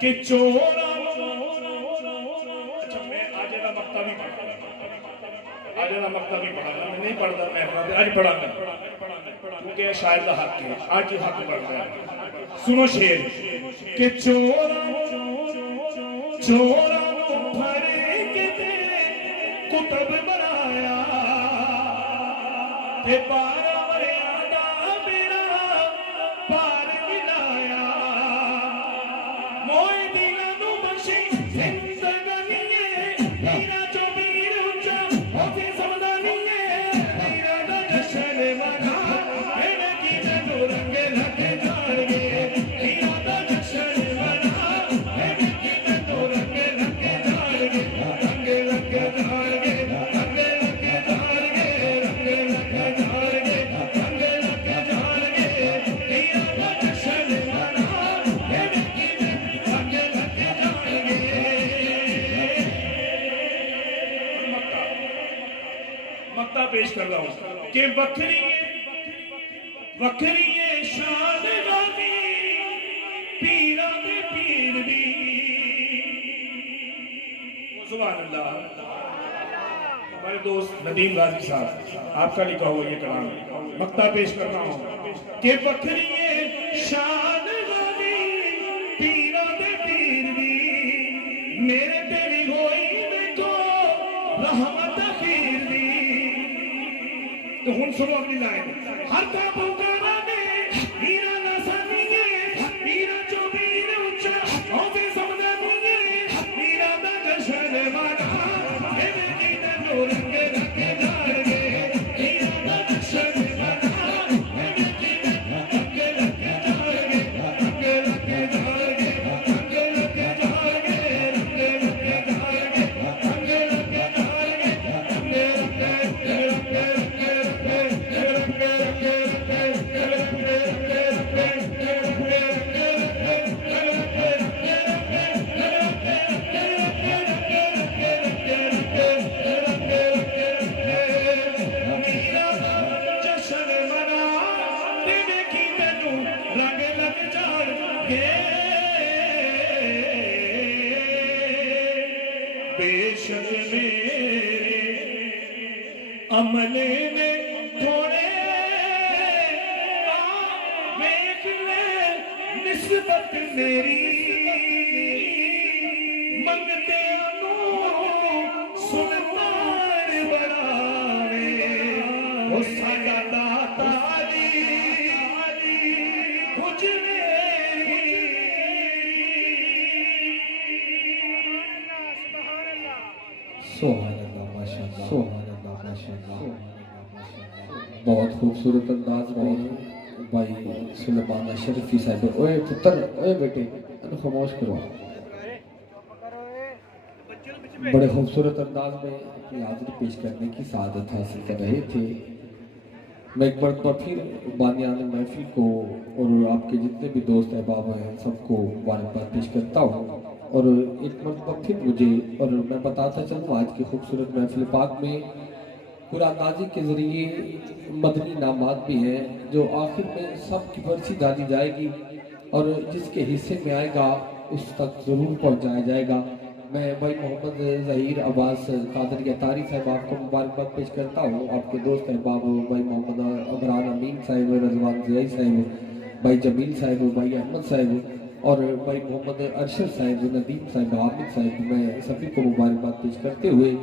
कि चोरा। अच्छा मैं आज का मक्ता भी पढ़ा, आज का मक्ता भी पढ़ा, मैं नहीं पढ़ता, मैं आज पढ़ा क्योंकि शायर का हक है, आज ही हक पढ़ता है। सुनो शेर कि चोरा चोरा फड़े के कुतब बनाया ते बारा मर्यादा मेरा पार गिनाया मोए दिना नू बख्शी जिंदगानी मीरा जो मीर ऊंचा होती समदानी मीरा दा जशन मना मेरे की नू रंगे लगे जाड़े मीरा दा जशन मना मेरे की नू रंगे लगे जाड़े रंगे लगे जाड़े रंगे लगे जाड़े रंगे लगे जाड़े रंगे लगे जाड़े मीरा दा जशन मना मेरे की रंगे लगे जाड़े। मक्ता पेश कर रहा हूं कि वखरी वखरी शान गानी पीरा दे पीर दी। सुभान अल्लाह। हमारे दोस्त नदीम गाजी साहब आपका लिखा हुआ ये कलाम मक्ता पेश कर रहा हूं कि वखरी शान गानी पीरा दे पीर दी मेरे तेरी होई देखो रहमत खीर दी। तो हुन सुनो अपनी लाइन हर का पुकारा ने मीरा ना सनिए मीरा जो मीर ऊंचा होती समदानी मीरा दा जशन मना मेरे की नू रंगे रंगे जाड़े मीरा दा जशन मना मेरे की रंगे रंगे जाड़े रंगे रंगे जाड़े रंगे रंगे जाड़े रंगे रंगे जाड़े रंगे रंगे जाड़े रंगे बेशक मेरे अमले ने थोड़े देख ले निस्बत मेरी मंगते सुल्तान बनावे वो साडा दातारी कुछ सुभान अल्लाह माशाअल्लाह, सुभान अल्लाह माशाअल्लाह। बहुत खूबसूरत अंदाज में भाई सुलेमान शरीफी साहब। ओए पुत्र, ओए बेटे, अनु खामोश करो। बड़े खूबसूरत अंदाज में अपनी हाजिरी पेश करने की सआदत हासिल कर रहे थे। मैं एक बार फिर बानियान महफिल को और आपके जितने भी दोस्त अहबाब हैं सबको मुबारकबाद पेश करता हूँ। और एक मरतबा फिर मुझे, और मैं बताता चलूँ आज की खूबसूरत महफिल पाक में कुरानदाजी के जरिए मदनी नामात भी हैं जो आखिर में सब की पर्ची डाली जाएगी और जिसके हिस्से में आएगा उस तक ज़रूर पहुंचाया जाएगा। मैं भाई मोहम्मद ज़हीर अब्बास कादरी अतारी साहब आपको मुबारकबाद पेश करता हूँ। आपके दोस्त अहबाब भाई मोहम्मद अमरान अमीन साहब, रजवान ज़ियाई साहब, भाई जमील साहब, भाई अहमद साहब और भाई मोहम्मद अरशद साहब, नदीम साहब, हामिद साहब, मैं सभी को मुबारकबाद पेश करते हुए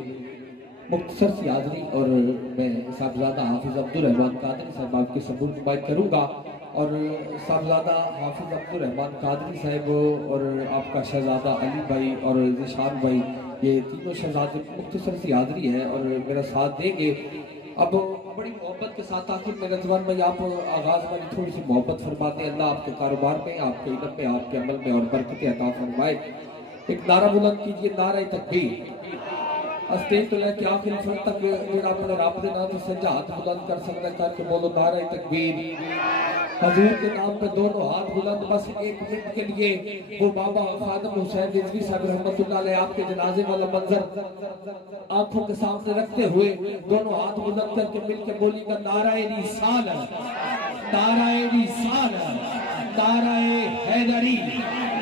मुख्तसर सी हाज़री और मैं साहबजादा हाफिज़ अब्दुल रहमान कादरी साहब आपके सबूत बात करूँगा और साहबजादा हाफिज़ अब्दुल रहमान कादरी साहब और आपका शहजादा अली भाई और ज़िशान भाई, ये तीनों शहजादे मुख्तसर सी हाज़री है और मेरा साथ देंगे। अब बड़ी मोहब्बत के साथ आखिर में रजवान भाई आप आगाज़ में थोड़ी सी मोहब्बत फरमाते हैं। अल्लाह आपके कारोबार में, आपके इल्म में, आपके अमल में और बरकत अता फरमाए। एक नारा बुलंद कीजिए, नारा तकबीर। स्टेज तो लेके आखिरी फर्क तक जो अपने रब के नाम से सजा हाथ बुलंद कर सकता करके बोलो नारा तकबीर। हजूर के नाम पे दोनों हाथ बुलंद। बस एक मिनट के लिए वो बाबा खादम हुसैन रिजवी साहब रहमतुल्लाह अलैह आपके जनाजे वाला मंजर आंखों के सामने रखते हुए दोनों हाथ बुलंद करके मिलके बोलेगा नाराए रिसालत, नाराए रिसालत, नाराए हैदरी,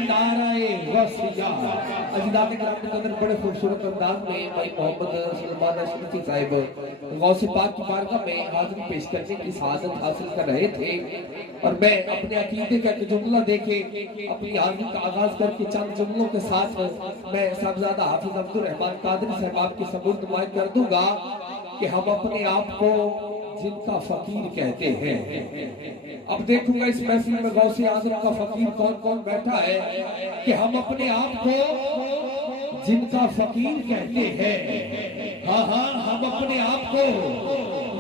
नाराए वसिया। अजीज़ात किराम के बड़े खूबसूरत अंदाज में भाई मोहम्मद सलमान अशरफी साहब गौसे पाक की बारगाह में हाज़िरी पेश करने की सआदत हासिल कर रहे थे और मैं अपने अकीदे का एक जुमला देके अपनी हाज़िरी का आगाज करके चंद जुमलों के साथ मैं साहबजादा हाफिज़ अब्दुल रहमान कादरी साहब आपके सबूत माइक कर दूंगा कि हम अपने आप को जिनका फकीर कहते हैं। अब देखूंगा इस महफिल में गौसे आज़म का फकीर कौन कौन बैठा है कि हम अपने आप को जिनका फकीर कहते हैं। हाँ हाँ, हम अपने आप को,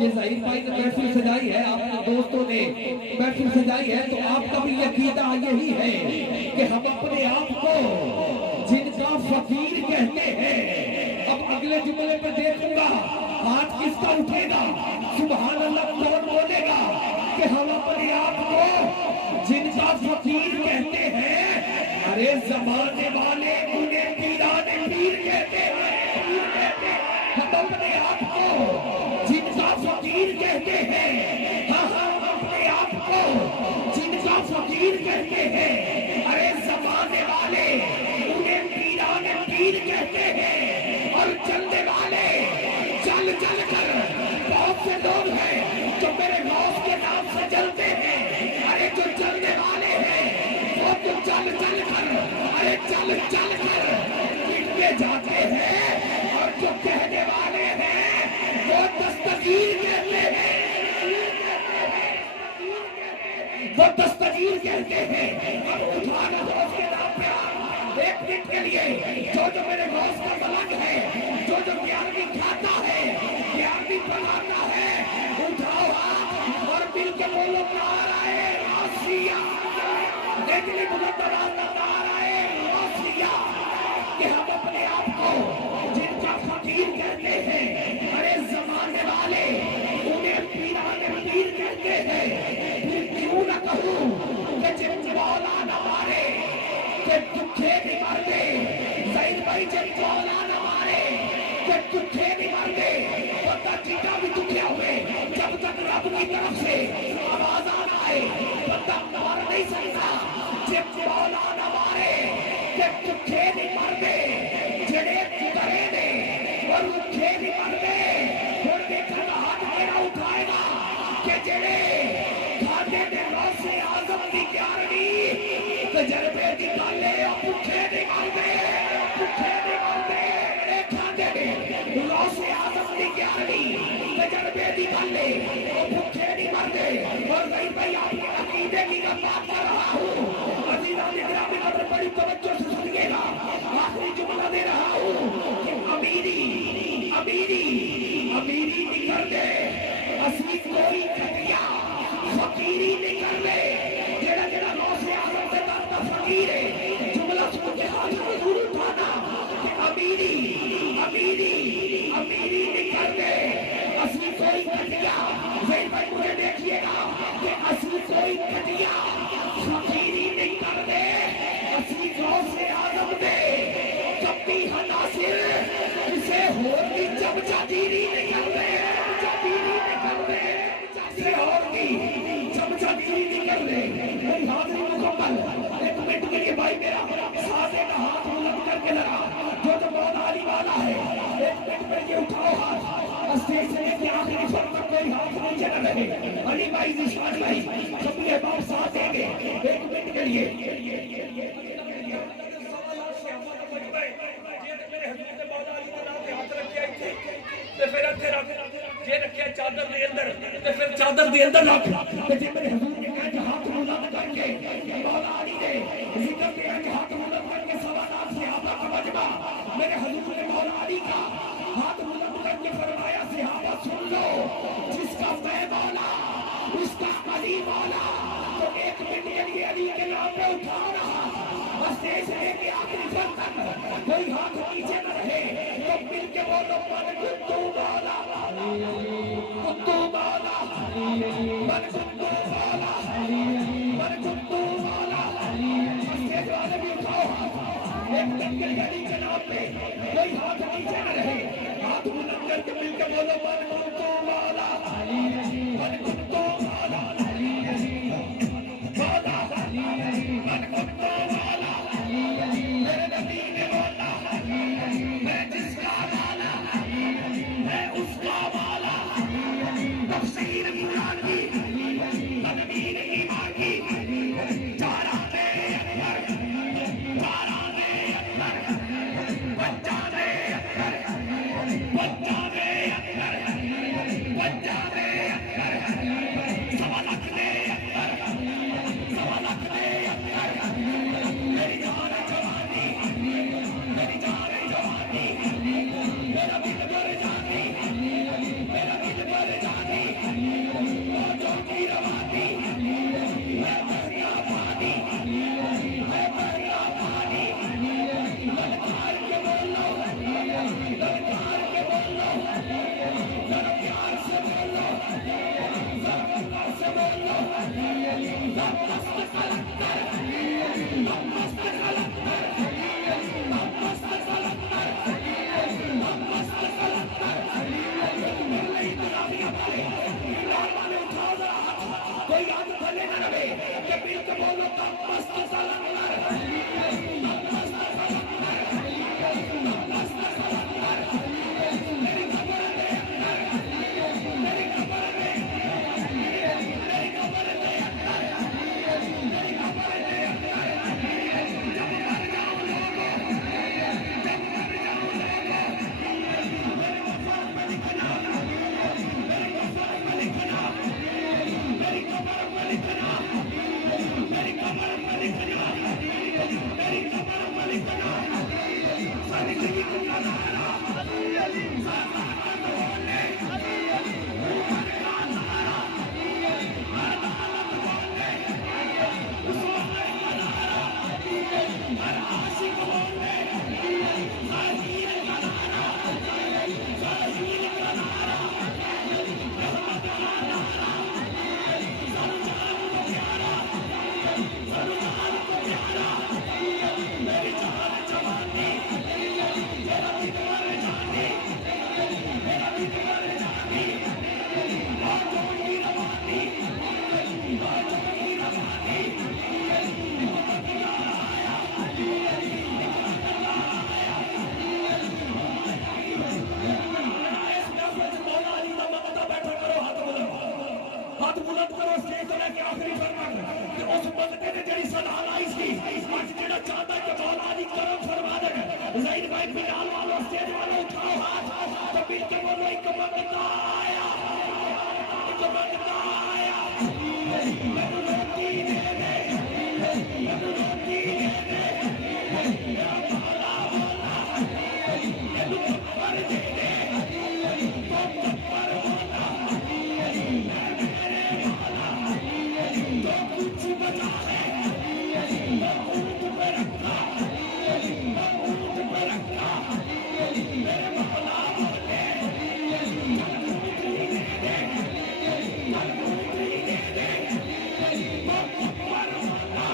ये ज़हीर भाई ने महफिल सजाई है, आपके दोस्तों ने महफिल सजाई है, तो आपका भी अकीदा यही है कि हम अपने आप को जिनका फकीर कहते हैं। अब अगले जुमले पे देखूंगा हाथ किसका उठेगा, सुभान अल्लाह कौन बोलेगा कि हम अपने आप को जिनका फकीर कहते हैं। अरे जमाने वाले उन्हें पीराने पीर कहते हैं। हम अपने आप को जिनका फकीर कहते हैं। हाँ हाँ, अपने आप को जिनका फकीर कहते हैं। अरे जमाने वाले उन्हें पीराने पीर कहते हैं और चलने वाले चल चल कर, बहुत से लोग हैं जो मेरे गौस के नाम से चलते हैं। अरे जो चलने वाले हैं वो तो चल चल कर, अरे चल चल कर मिटते जाते हैं और जो कहने वाले हैं वो दस्तगीर कहते हैं, वो दस्तगीर कहते हैं। अब उठाना गौस के नाम पे एक मिनट के लिए जो मेरे गौस का मलंग है, जो ग्यारहवीं खाता है, ग्यारहवीं पढ़ाता है, उठाओ हाथ और मिल के बोलो नाराए गौसिया। देखने बुलंद आवाज में नाराए गौसिया कि हम अपने आप को जिनका फकीर कहते हैं। अरे जमाने वाले उन्हें पीराने पीर कहते हैं। फिर क्यों न कहूं कि जिन मौला न मारे कि दुखे नहीं मरते, ज़हीर भाई जिन मौला न मारे कि दुखे नहीं मरते, बंदा जितना भी दुखे हुए जब तक रब की तरफ से आवाज ना आए बंदा मर नहीं सकता। जिन मौला न मारे कि दुखे नहीं मरते, जड़े करे ने और दुखे नहीं मरते। और देखा हाथ मेरा उठाएगा कि जड़े खाते ने गौसे आज़म की ग्यारहवीं तजर्बे की गाले भूखे नहीं मरते, भूखे नहीं मरते। खाते ने गौसे आज़म की ग्यारहवीं तजर्बे की गाले भूखे नहीं मरते। और ज़हीर भाई आपके अकीदे की बात कर रहा हूँ। अज़ीज़ान गिरामी नज़र बड़ी तवज्जो से सुनिएगा, आखिरी जुमला दे रहा हूँ कि अमीरी अमीरी अमीरी नहीं कर दे, असली कोई घटिया फकीरी नहीं कर दे। भाई मेरा साथे का हाथ बुलंद करके लगा जो तो मौला अली वाला है। एक मिनट में ये उठाओ हाथ, स्टेज से लेके आखिरी फर्क तक कोई हाथ नीचे न रहे। अली भाई निशान भाई सबके बाप साथ देंगे 1 मिनट के लिए। चादर दे अंदर ते फिर चादर दे अंदर रख ते जे मेरे हुजूर ने कहा कि हाथ बुलंद करके मौला अली ने जिक्र किया कि हाथ बुलंद करके सवालात सहाबा का मजमा, मेरे हुजूर ने मौला अली का हाथ बुलंद करके फरमाया सहाबा सुन लो, जिसका मैं मौला उसका अली मौला। तो 1 मिनट के लिए अली के नाम पे उठा रहा स्टेज से लेके आखिरी फर्क तक कोई हाथ नीचे न रहे। तो मिल के बोलो मन कुत्तू मौला, कुत्तू मौला, मन कुत्तू मौला, मन कुत्तू मौला। स्टेज वाले भी उठाओ हाथ, 1 मिनट के लिए अली के नाम पे कोई हाथ नीचे न रहे। हाथ बुलंद करके मिल के बोलो मन कुत्तू मौला, मन कुत्तू मौला, मौला, मन कुत्तू मौला। मेरे नबी ने बोला मैं जिसका वाला मैं उसका वाला। तफसीर कुरान की तदबीर ईमान की चारा में अकबर, चारा में अकबर, बच्चा में अकबर, बच्चा में अकबर, बच्चा में अकबर, सवा लाख में अकबर, सवा लाख में अकबर। मेरी जान है जवानी, मेरी जान है जवानी, मेरा दिल भर जानी, मेरा दिल भर जानी। मौजों की रवानी मैं बहता पानी, मैं बहता पानी। ललकार के बोलो, ललकार के बोलो, जरा प्यार से बोलो, जरा प्यार से बोलो। मस्त कलंदर, मस्त कलंदर, मस्त कलंदर, मस्त कलंदर। कोई याद भले न रहे कि बिल के बोलो का मस्त कलंदर, मस्त कलंदर, मस्त कलंदर। मेरी खबर में अंदर, मेरी खबर में, मेरी खबर में अंदर, मेरी खबर में अंदर। जब मर जाऊं लोगों, जब मर जाऊं लोगों, मेरे वफा में लिखना, मेरे वफा में लिखना, मेरी खबर में लिखना, मेरी खबर में लिखना, मेरी खबर में लिखना। जिंदगी का नजारा ज़मानत बोले, उमर का नारा अदालत बोले, उस्मान का नारा हर आशिक बोले, ज़हीर का नारा, ज़हीर का नारा, रहमत का नारा, सरदार को प्यारा, सरदार को प्यारा। मेरी जान जवानी, मेरा दिल मर जानी, मेरा दिल मर जानी। मौजों की रवानी, मौजों की रवानी। निकलता आया, निकलता आया। इस नफरत मौला अली का ममता बैठा करो, हाथ बुलंद, हाथ बुलंद करो। स्टेज तो लेके आखिरी फरमान कि उस मंगते ने जड़ी सलाह लाई सी, आज जेड़ा चाहता है कि मौला अली करम फरमा दे। ज़हीर भाई बिलाल वालों, स्टेज वालों उठाओ हाथ, तो मिल के बोलो एक मंगता आया, एक मंगता आया। मैनू रोटी दे दे, मैनू रोटी दे दे, मेरा मौला मौला। मैनू खबर दे दे, तो खबर मौला। मेरे मौला तो कुछ बचा है, मैं ऊँट पे रखा, मैं ऊँट पे रखा। मेरे मौला बोले ऊँटनी दे दे, ऊँटनी दे दे, तो खबर मौला।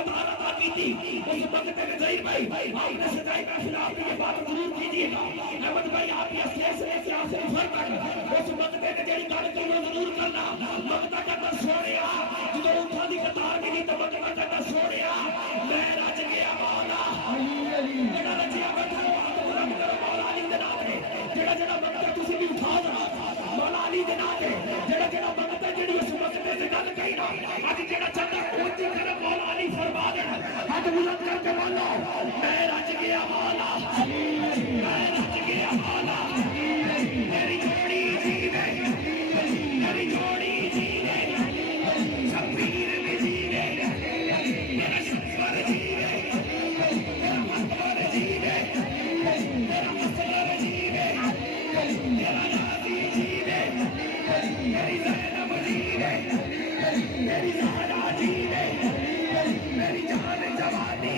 कतार अदा की थी उस वक्त में ज़हीर भाई आपने सजाई महफिल आपने ये बात जरूर कीजिएगा अहमद भाई आप ये शेष से आखिरी फर तक उस वक्त में जेड़ी गल की वो जरूर करना मगता करना सोनिया जो उठा दी कतार मिली तो मगता करना सोनिया मैं रज गया मौला जेड़ा रजिया बैठा हाथ बुलंद करो मौला अली दे नाम ते जेड़ा जेड़ा मगता तुसी भी उठा दो मौला अली दे नाम ते जेड़ा जेड़ा मगता जेड़ी उस वक्त में से गल कही ना आज जेड़ा चंदा कोती कर मौला अली फरमा दे हाथ बुलंद करके बोलो मैं रज गया मौला मैं रज गया मौला मेरी जोड़ी जीवे मेरी जोड़ी जीवे शबीर में जीवे मेरा शबर जीवे मेरा मकबर जीवे मेरा मसबर जीवे मेरा नाज़ी जीवे मेरी ज़ैनब जीवे मेरी ज़हरा जीवे मेरी जान जवानी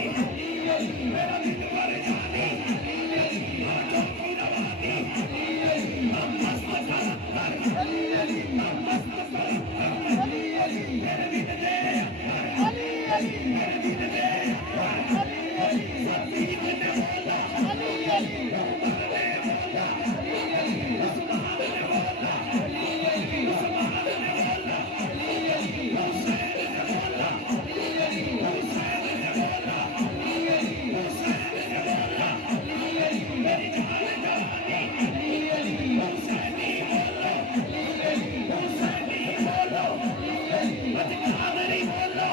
मेरा दिलबर जानी आंखों की रवानी हम मस्त कलंदर हम मस्त कलंदर मेरे दिल दे मेरे दिल दे सतीक ने बोला उमर ने बोला उस्मान ने बोला उस्मान ने बोला हुसैन ने बोला हुसैन ने बोला हुसैन ने बोला मेरी जान जवानी हुसैनी बोलो हुसैनी बोलो अजकादरी बोलो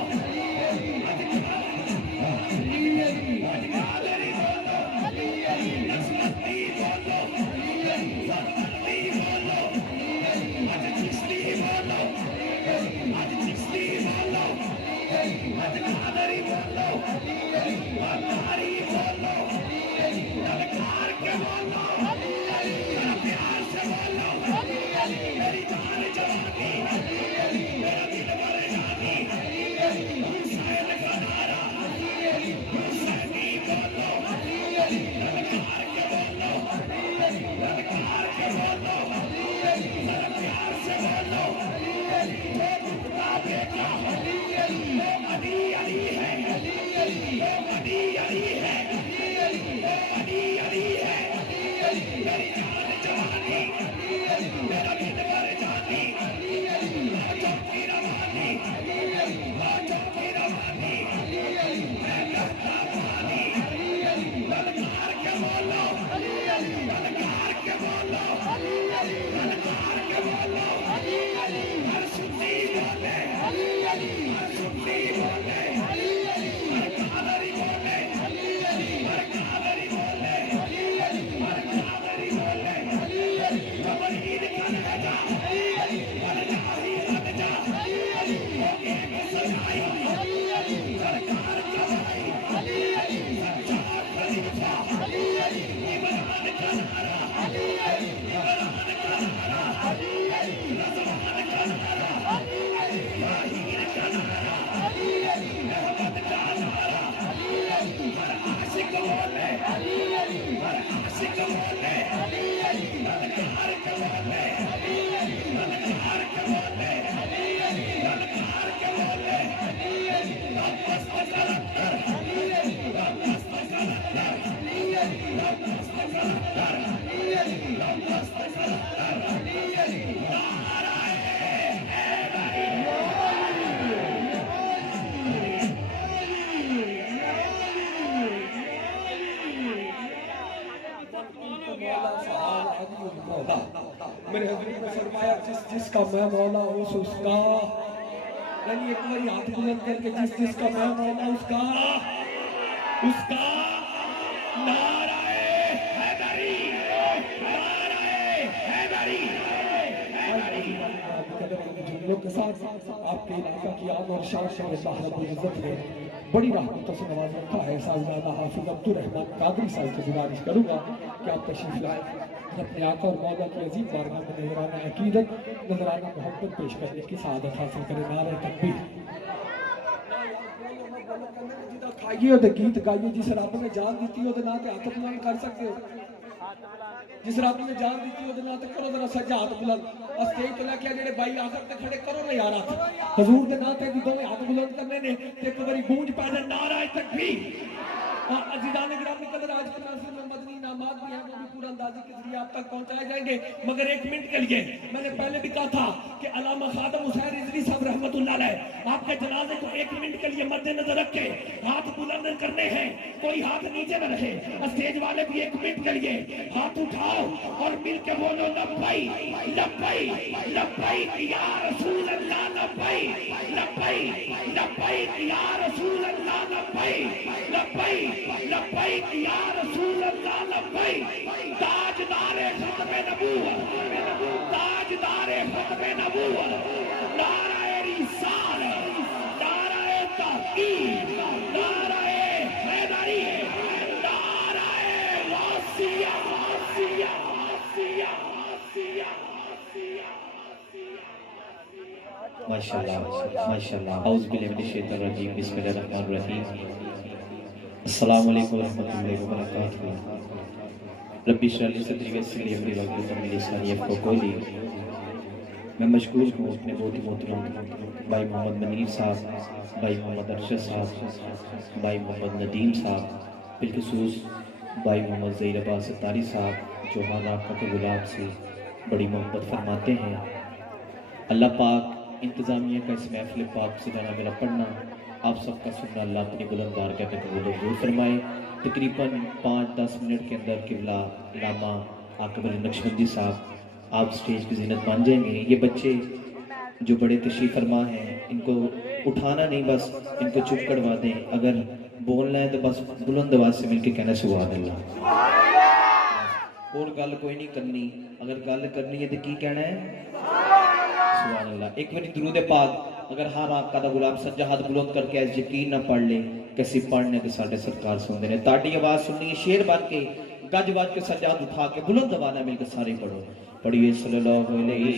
अजकादरी बोलो नस्मती बोलो फरवंदी बोलो अज चिश्ती बोलो अज चिश्ती बोलो अजकादरी बोलो अतारी बोलो ललकार के बोलो मेरा प्यार से बोलो मेरी जान जवानी मेरा दिल बर जानी हुसैन का नारा हुसैनी बोलो ललकार के बोलो ललकार के बोलो मेरा प्यार से बोलो जो दुखता देखा वो अली अली है वो अली अली है वो अली अली है मेरी जान जवानी मेरा दिल बर जानी आंखों की रवानी आंखों की रवानी मैं कहता पानी ललकार के बोलो ललकार के बोलो ललकार के बोलो हर सुन्नी बोले हर सुन्नी बोले हर कादरी बोले हर कादरी बोले हर कादरी बोले जबरीन का लहजा हर जाही लहजा वो एक सजाई सरकार का भाई सच्चा खलीफा इमरान का नारा इमरान का नारा रज़वान का नारा याहीन का नारा अहमद का नारा हर आशिक बोले हर आशिक बोले ललकार के बोले ललकार के बोले ललकार के बोले वापस कलंदर वापस कलंदर वापस कलंदर वापस कलंदर नाराए हैदरी मेरे हजूर ने फरमाया जिसका मैं मौला हूँ उसका यानी एक बार हाथ बुलंद करके जिसका मैं मौला उसका नाराए हैदरी जुमलों के साथ आपके इलाका की आम और शान से अल्लाह रब्बुल इज्जत ने बड़ी रहमतों से नवाज रखा है। साहिबजादा हाफिज अब्दुल रहमान कादरी साहब से गुजारिश करूंगा कि आप तशरीफ लाएं अपने आका और मौला की अजीम बारगाह में नजराना अकीदत नजराना मोहब्बत पेश करने की सआदत हासिल करें। नारे तकबीर खाइए और गीत गाइए जिस रब ने जान दी ओदे नाल ते हथ बुलंद कर सकते हो। जिस रब ने जान दी ਉਹਦੇ ਨਾਲ ਤੇ ਕਰੋ ਜ਼ਰਾ ਸੱਜਾ ਹੱਥ ਬੁਲੰਦ ਸਟੇਜ ਤੋਂ ਲੈ ਕੇ ਜਿਹੜੇ ਬਾਈ ਆਖਰ ਤੇ ਖੜੇ ਕਰੋ ਨਾ ਯਾਰ ਹੱਥ ਹਜ਼ੂਰ ਦੇ ਨਾਂ ਤੇ ਵੀ ਦੋਵੇਂ ਹੱਥ ਬੁਲੰਦ ਕਰਨੇ ਨੇ ਤੇ ਇੱਕ ਵਾਰੀ ਗੂੰਜ ਪਾਣਾ ਨਾਰਾ ਤਕਬੀਰ अजीज़ान गिरामी कदर आज के नाज़रीन में मदनी नामात भी हैं वो भी पूरा अंदाज़े के जरिए आप तक पहुंचाए जाएंगे मगर एक मिनट के लिए मैंने पहले भी कहा था कि अल्लामा खादम हुसैन रिजवी साहब रहमतुल्लाह अलैह आपके जनाजे को एक मिनट के लिए मद्देनजर रख के हाथ बुलंद करने हैं कोई हाथ नीचे न रहे स्टेज वाले भी एक मिनट के लिए हाथ उठाओ और मिल के बोलो लब्बैक लब्बैक लब्बैक या रसूल अल्लाह लब्बैक लब्बैक लब्बैक या रसूल अल्लाह लब्बैक लब्बैक लब्बैक या रसूल अल्लाह लब्बैक ताजदार खत्म नबूवत ताजदार खत्म नबूवत नाराए रिसालत नाराए तहकीक नाराए हैदरी नाराए वासिया वासिया वासिया वासिया माशाल्लाह माशाल्लाह औज़ बिल्लाहि मिनश शैतानिर रजीम बिस्मिल्लाहिर रहमानिर रहीम अस्सलामु अलैकुम वरहमतुल्लाहि वबरकातुहू रब्बी इश्रह ली सदरी वयस्सिर ली अमरी वहलुल मिन लिसानी यफ़क़हू क़ौली। मैं मशकूर हूँ अपने बहुत ही मोहतरम भाई मोहम्मद मनीर साहब, भाई मोहम्मद अरशद साहब, भाई मोहम्मद नदीम साहब, बिलखसूस भाई मोहम्मद ज़हीर अब्बास सत्तारी साहब जो हाँ आपका के गुलाब से बड़ी मोहब्बत फरमाते हैं। अल्लाह पाक इंतज़ामिया का इस महफिल पाक से जाना मेरा पढ़ना आप सबका सुनना अल्लाह अपनी बुलंद बारगाह में कबूल मंजूर फरमाए। तकरीबन 5-10 मिनट के अंदर किबला लामा आकबर नक्शबंदी साहब आप स्टेज की ज़ीनत बन जाएंगे। ये बच्चे जो बड़े तशरीफ़ फरमा हैं इनको उठाना नहीं बस इनको चुप करवा दें, अगर बोलना है तो बस बुलंद आवाज़ से मिलके कहना सुभान अल्लाह। और गल कोई नहीं करनी, अगर गल करनी है तो की कहना है सुभान अल्लाह। एक बार दुरूद पाक अगर हर आका दा गुलाम सज्जा हाथ बुलंद करके ऐस यकीन ना पढ़ ले कैसी पढ़ने के साढ़े सरकार सुनते हैं। ताड़ी आवाज़ सुननी है शेर बन के गज बज के सज्जा हाथ उठा के बुलंद आवाज़ मिलकर सारे पढ़ो। पढ़िए सल्लल्लाहु अलैहि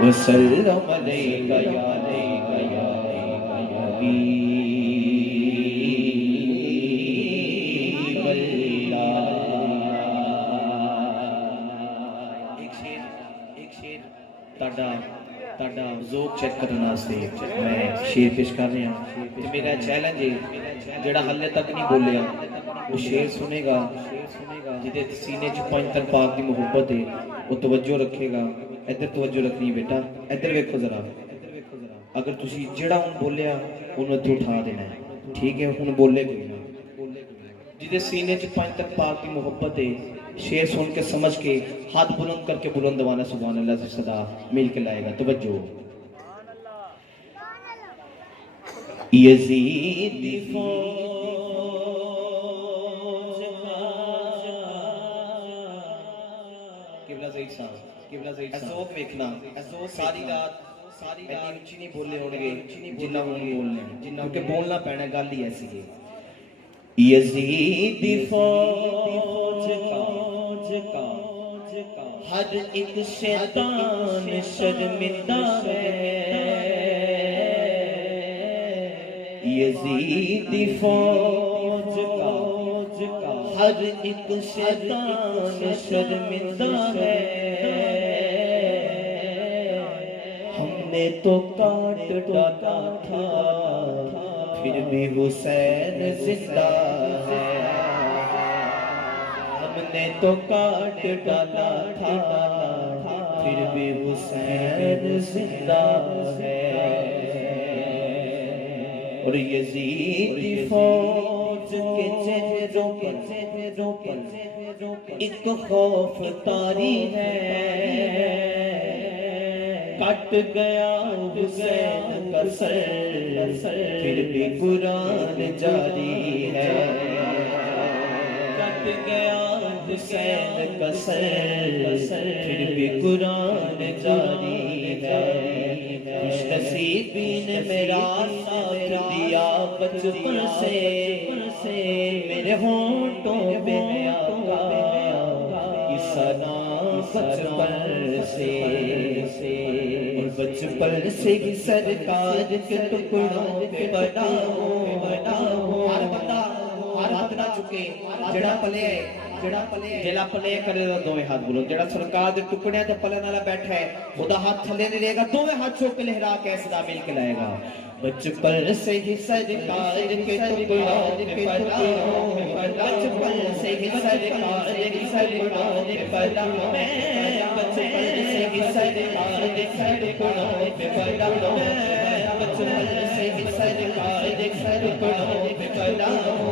वसल्लम अलैका या ज़ोक चेक करने वास्ते मैं शेर पेश कर रहा हूँ। तो मेरा चैलेंज है जड़ा हाले तक नहीं बोलिया वो शेर सुनेगा जिदे सीने च पंजतन पाक की मुहब्बत है वो तवज्जो रखेगा। इधर तवज्जो रखनी है बेटा, इधर वेखो जरा। अगर तुसी जड़ा हुण बोलिया उन्हें इत्थे उठा देना है, ठीक है? हुण बोले कोई ना जिदे सीने च पंजतन पाक की मुहब्बत है शेर सुन के समझ के हाथ बुलंद करके बुलंद दवाना सुभान अल्लाह से सदा मिल के लाएगा। तवज्जो। यजीद दी फौज किबला ज़हीर साहब अज़ोक देखना सारी रात इतनी ऊंची नहीं बोले होंगे जिन्ना हुण बोलने क्योंकि बोलना पैना गल ही ऐसी है। यजीद दी फौज का हर एक शैतान शर्मिंदा है। यजीद दी फौज का हर एक शैतान शर्मिंदा है। हमने तो काट डाला था फिर भी हुसैन जिंदा है। हमने तो काट डाला था फिर भी हुसैन जिंदा है। और यजीद की फौज के चेहरों पर एक खौफ तारी है। कट गया हुसैन का सर फिर भी कुरान जारी है। कट गया हुसैन का सर फिर भी कुरान जारी है। खुशनसीबी ने मेरा साथ दिया बचपन से मेरे होंठों पे आका की सना बचपन से। बचपन से ही सरकार के टुकड़ों पे बनाओ बनाओ। हर बंदा हर हाथ ना चुके जेड़ा पले जेड़ा पले करे दोवें हाथ बोलो। जेड़ा सरकार के टुकड़ियां ते पलन वाला बैठा है ओदा हाथ थले नहीं रहेगा, दोवें हाथ चुक के लहरा के सदा मिल के लाएगा। बचपन से ही सरकार के टुकड़ों पे बनाओ, बचपन से ही सरकार के टुकड़ों पे बनाओ, बचपन से ही सरकार के टुकड़ों पे बनाओ, बचपन से ही सरकार के टुकड़ों पे बनाओ।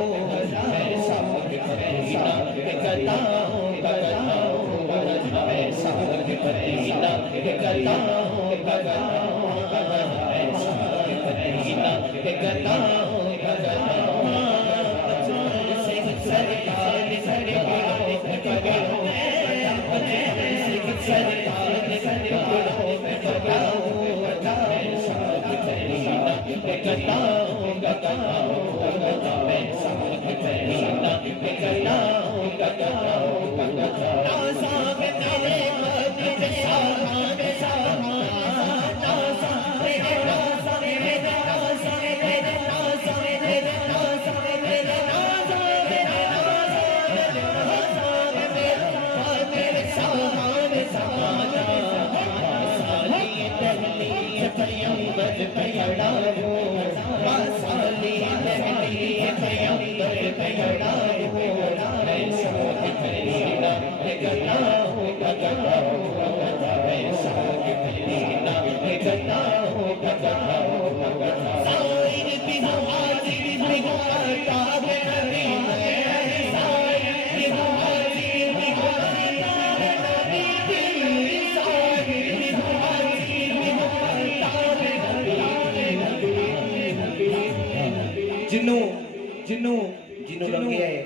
जिन्हों रंगे है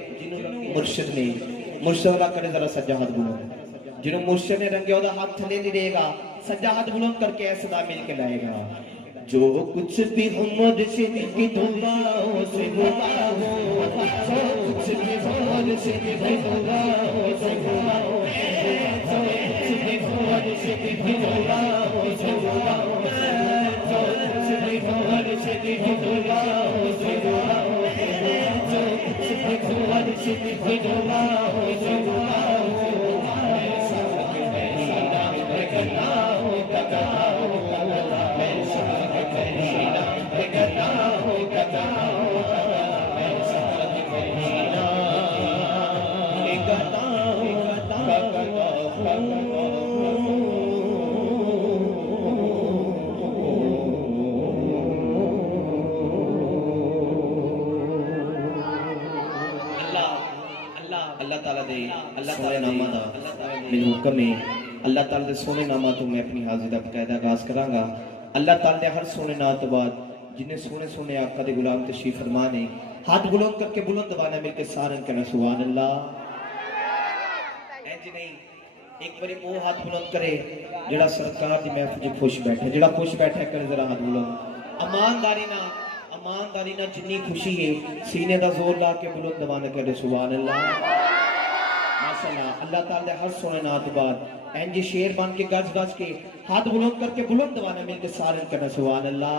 मुर्शिद ने, मुर्शिद वाला करे जरा सज्जा हाथ बुलंद। जिन्हों मुर्शिद ने रंगे ओदा हाथ थले नहीं रहेगा, सज्जा हाथ बुलंद करके ऐसे सदा मिल के लाएगा। जो कुछ भी हम मुर्शिद की दुआओं से हुआ हो, जो कुछ भी मुर्शिद की दुआओं से हुआ हो, जो कुछ भी मुर्शिद की दुआओं से हुआ हो, जो कुछ भी मुर्शिद की दुआओं से हुआ हो, जो कुछ भी मुर्शिद की दुआओं से हुआ हो, अल्लाह ताला नामा दा मेरे हुक्म है। अल्लाह ताला दे सोने नामा तो मैं अपनी हाजिरी दा बकायदा आगाज करांगा। अल्लाह ताला दे हर सोने नाम तो बाद जिन्हें सोने सोने आका दे गुलाम तशरीफ फरमा ने हाथ बुलंद करके बुलंद दबाना मिलके सारन कहना सुभान अल्लाह। इंज नहीं एक बारी वो हाथ बुलंद करे जेड़ा सरकार दी महफिल खुश बैठे, जेड़ा खुश बैठा करे जरा हाथ बुलंद। ईमानदारी ना जिन्नी खुशी है सीने दा जोर ला के बुलंद दबाना करे सुभान अल्लाह। माशाअल्लाह अल्लाह ताला दे हर सोने नात बाद इंज शेर बन के गज गज के हाथ बुलंद करके बुलंद दबाना मिलके सारन कहना सुभान अल्लाह।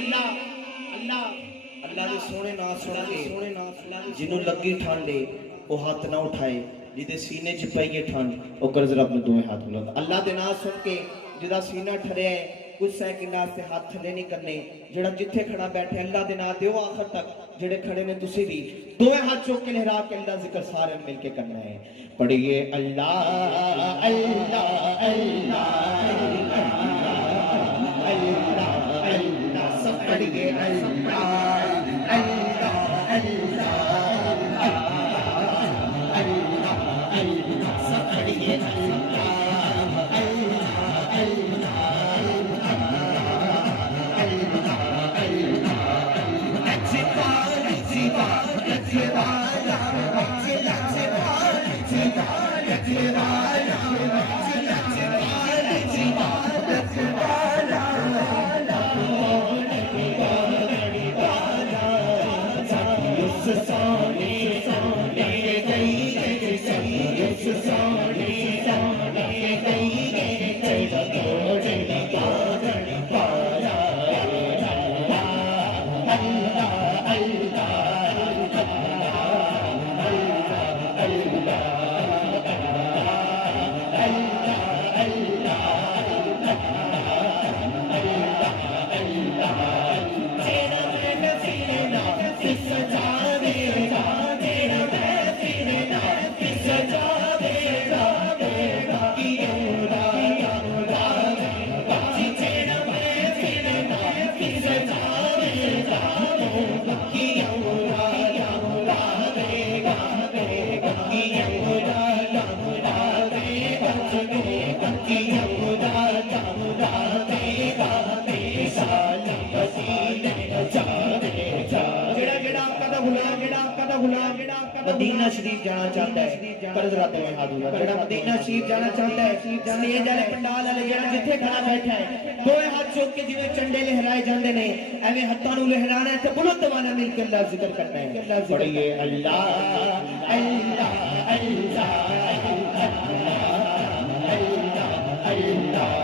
अल्लाह अल्लाह अल्लाह दे सोने नाम सुन के जिन्हों लगी ठंड वो हाथ ना उठाए जिदे सीने च पई है ठंड वो कर्ज रब ने दोवें हाथ बुलंद अल्लाह दे नाम सुन के जिदा सीना ठरिया है कुछ सेकंड वास्ते हाथ थले नहीं करने जेड़ा जिथे खड़ा बैठे अल्लाह दे नाम दियो आखिर तक जेड़े खड़े ने तुसी भी दोवें हाथ चुक के लहरा के अल्लाह जिक्र सारे मिलके करना है पढ़िए अल्लाह अल्लाह अल्लाह अल्लाह अल्लाह सब पढ़िए अल्लाह अल्लाह अल्लाह मदीना शरीफ जाना चाहता है कर्ज रात में हाथ उठा जेड़ा मदीना शरीफ जाना चाहता है स्टेज वाले पंडाल वाले जेड़ा जिथे खड़ा बैठा है दोए हाथ चुक के जिवें झंडे लहराए जांदे ने एवें हत्थां नूं लहराना है ते बुलंद वाला मिल के अल्लाह जिक्र करना है पढ़िए अल्लाह अल्लाह अल्लाह अल्लाह अल्लाह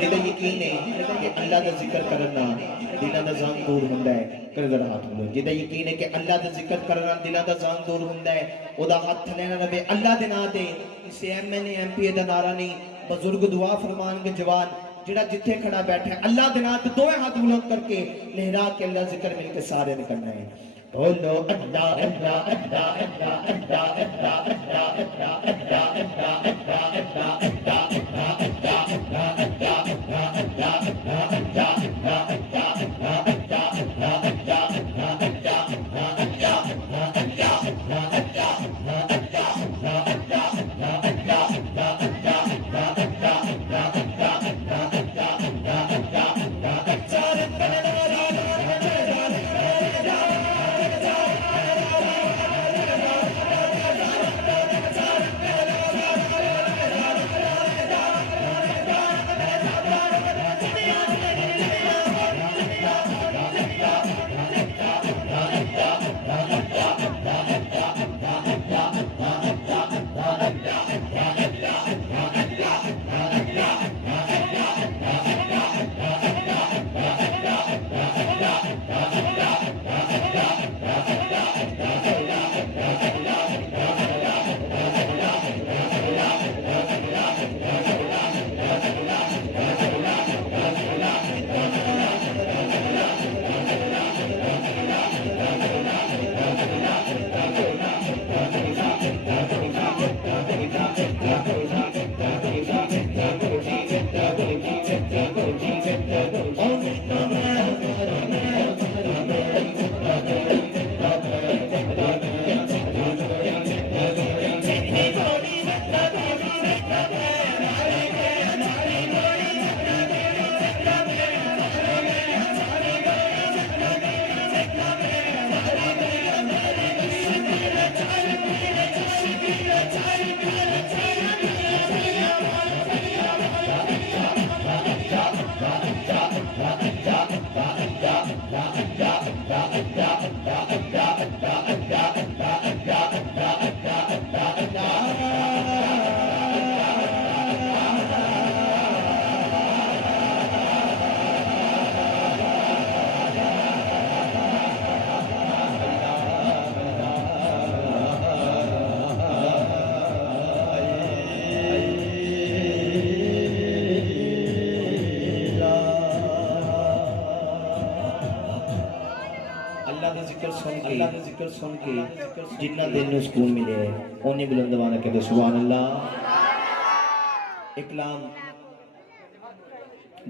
जिहदा यकीन है कि अल्लाह दा जिक्र करना दिलां दा ज़ंग दूर हुंदा है कर जरा हाथ मिलाओ जिहदा यकीन है कि अल्लाह दा जिक्र करना दिलां दा ज़ंग दूर हुंदा है ओदा हाथ लेना रवे अल्लाह दे नाम ते इसे एमएनए एमपीए दा नारा नहीं बुजुर्ग दुआ फरमानगे जवान जिहड़ा जिथे खड़ा बैठा है अल्लाह दे नाम ते दोए हाथ बुलंद करके लहरा के अल्लाह जिक्र मिलके सारे ने करना है बोलो अल्लाह अल्लाह अल्लाह अल्लाह अल्लाह अल्लाह अल्लाह अल्लाह अल्लाह अल्लाह अल्लाह का जिक्र सुन के जिन्ना दिल में सुकून मिले उन्हें बुलंद वाला कहते सुभान अल्लाह। इकलाम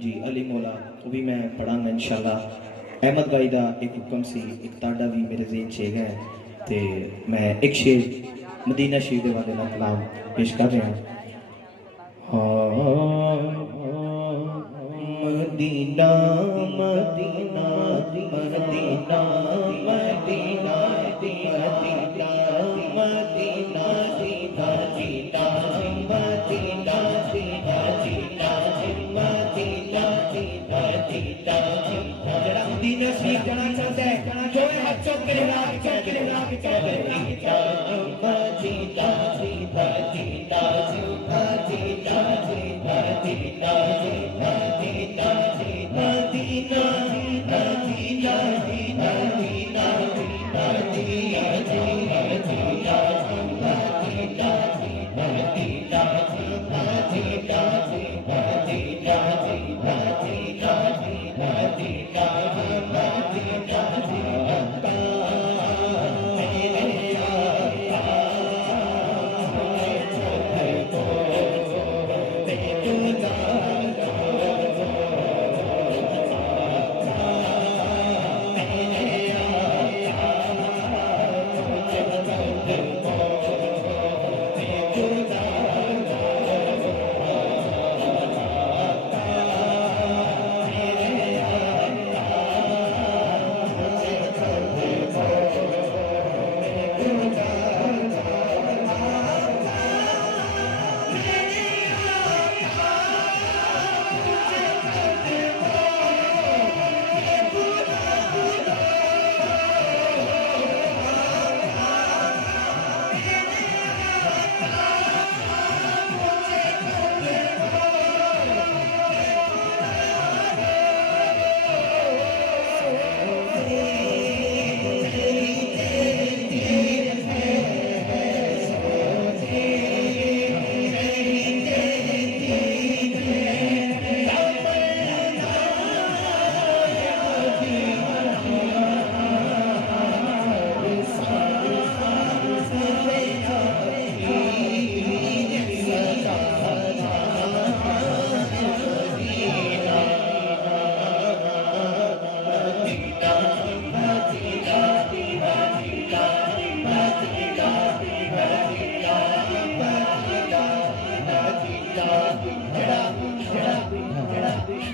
जी अली मौला वो भी मैं पढ़ांगा इंशाल्लाह। अहमद भाई का एक हुक्म सी एक ताड़ा भी मेरे ज़हन च है ते मैं एक शेर मदीना शरीफ के वाले का कलाम पेश कर रहा हूँ। मदीना मदीना मदीना मदीना मदीना मदीना मदीना मदीना मदीना मदीना मदीना जरा मदीना शरीफ जाना चाहता है जो हाथ चौक के नाम मदीना मदीना मदीना मदीना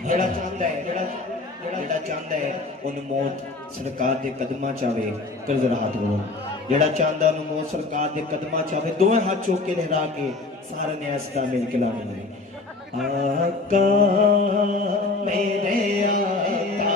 ਜਿਹੜਾ ਚਾਹੁੰਦਾ ਹੈ ਉਹਨੂੰ ਮੌਤ ਸਰਕਾਰ ਦੇ ਕਦਮਾਂ ਚ ਆਵੇ। ਕਰ ਜ਼ਰਾ ਹੱਥ ਬੋਲੋ। ਜਿਹੜਾ ਚਾਹੁੰਦਾ ਉਹਨੂੰ ਮੌਤ ਸਰਕਾਰ ਦੇ ਕਦਮਾਂ ਚ ਆਵੇ। ਦੋਵੇਂ ਹੱਥ ਚੁੱਕ ਕੇ ਲਹਿਰਾ ਕੇ ਸਾਰਿਆਂ ਨੇ ਹੱਸਦਾ ਮਿਲ ਕੇ ਲਾਣੀ ਹੈ। आका मेरे आका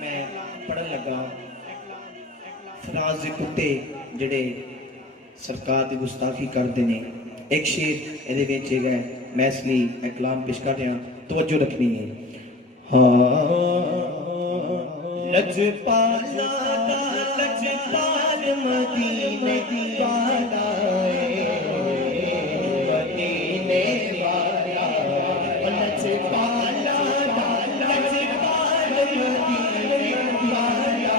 मैं बुला फराज दे कुत्ते जिहड़े सरकार की गुस्ताखी करते हैं। एक शेर ये है, मैं इसलिए इकलाम पेश कर रहा, तवज्जो रखनी है। हाँ लजपाला लजपाल मदीने वाला मदीने वाला लजपाला लजपाल मदीने वाला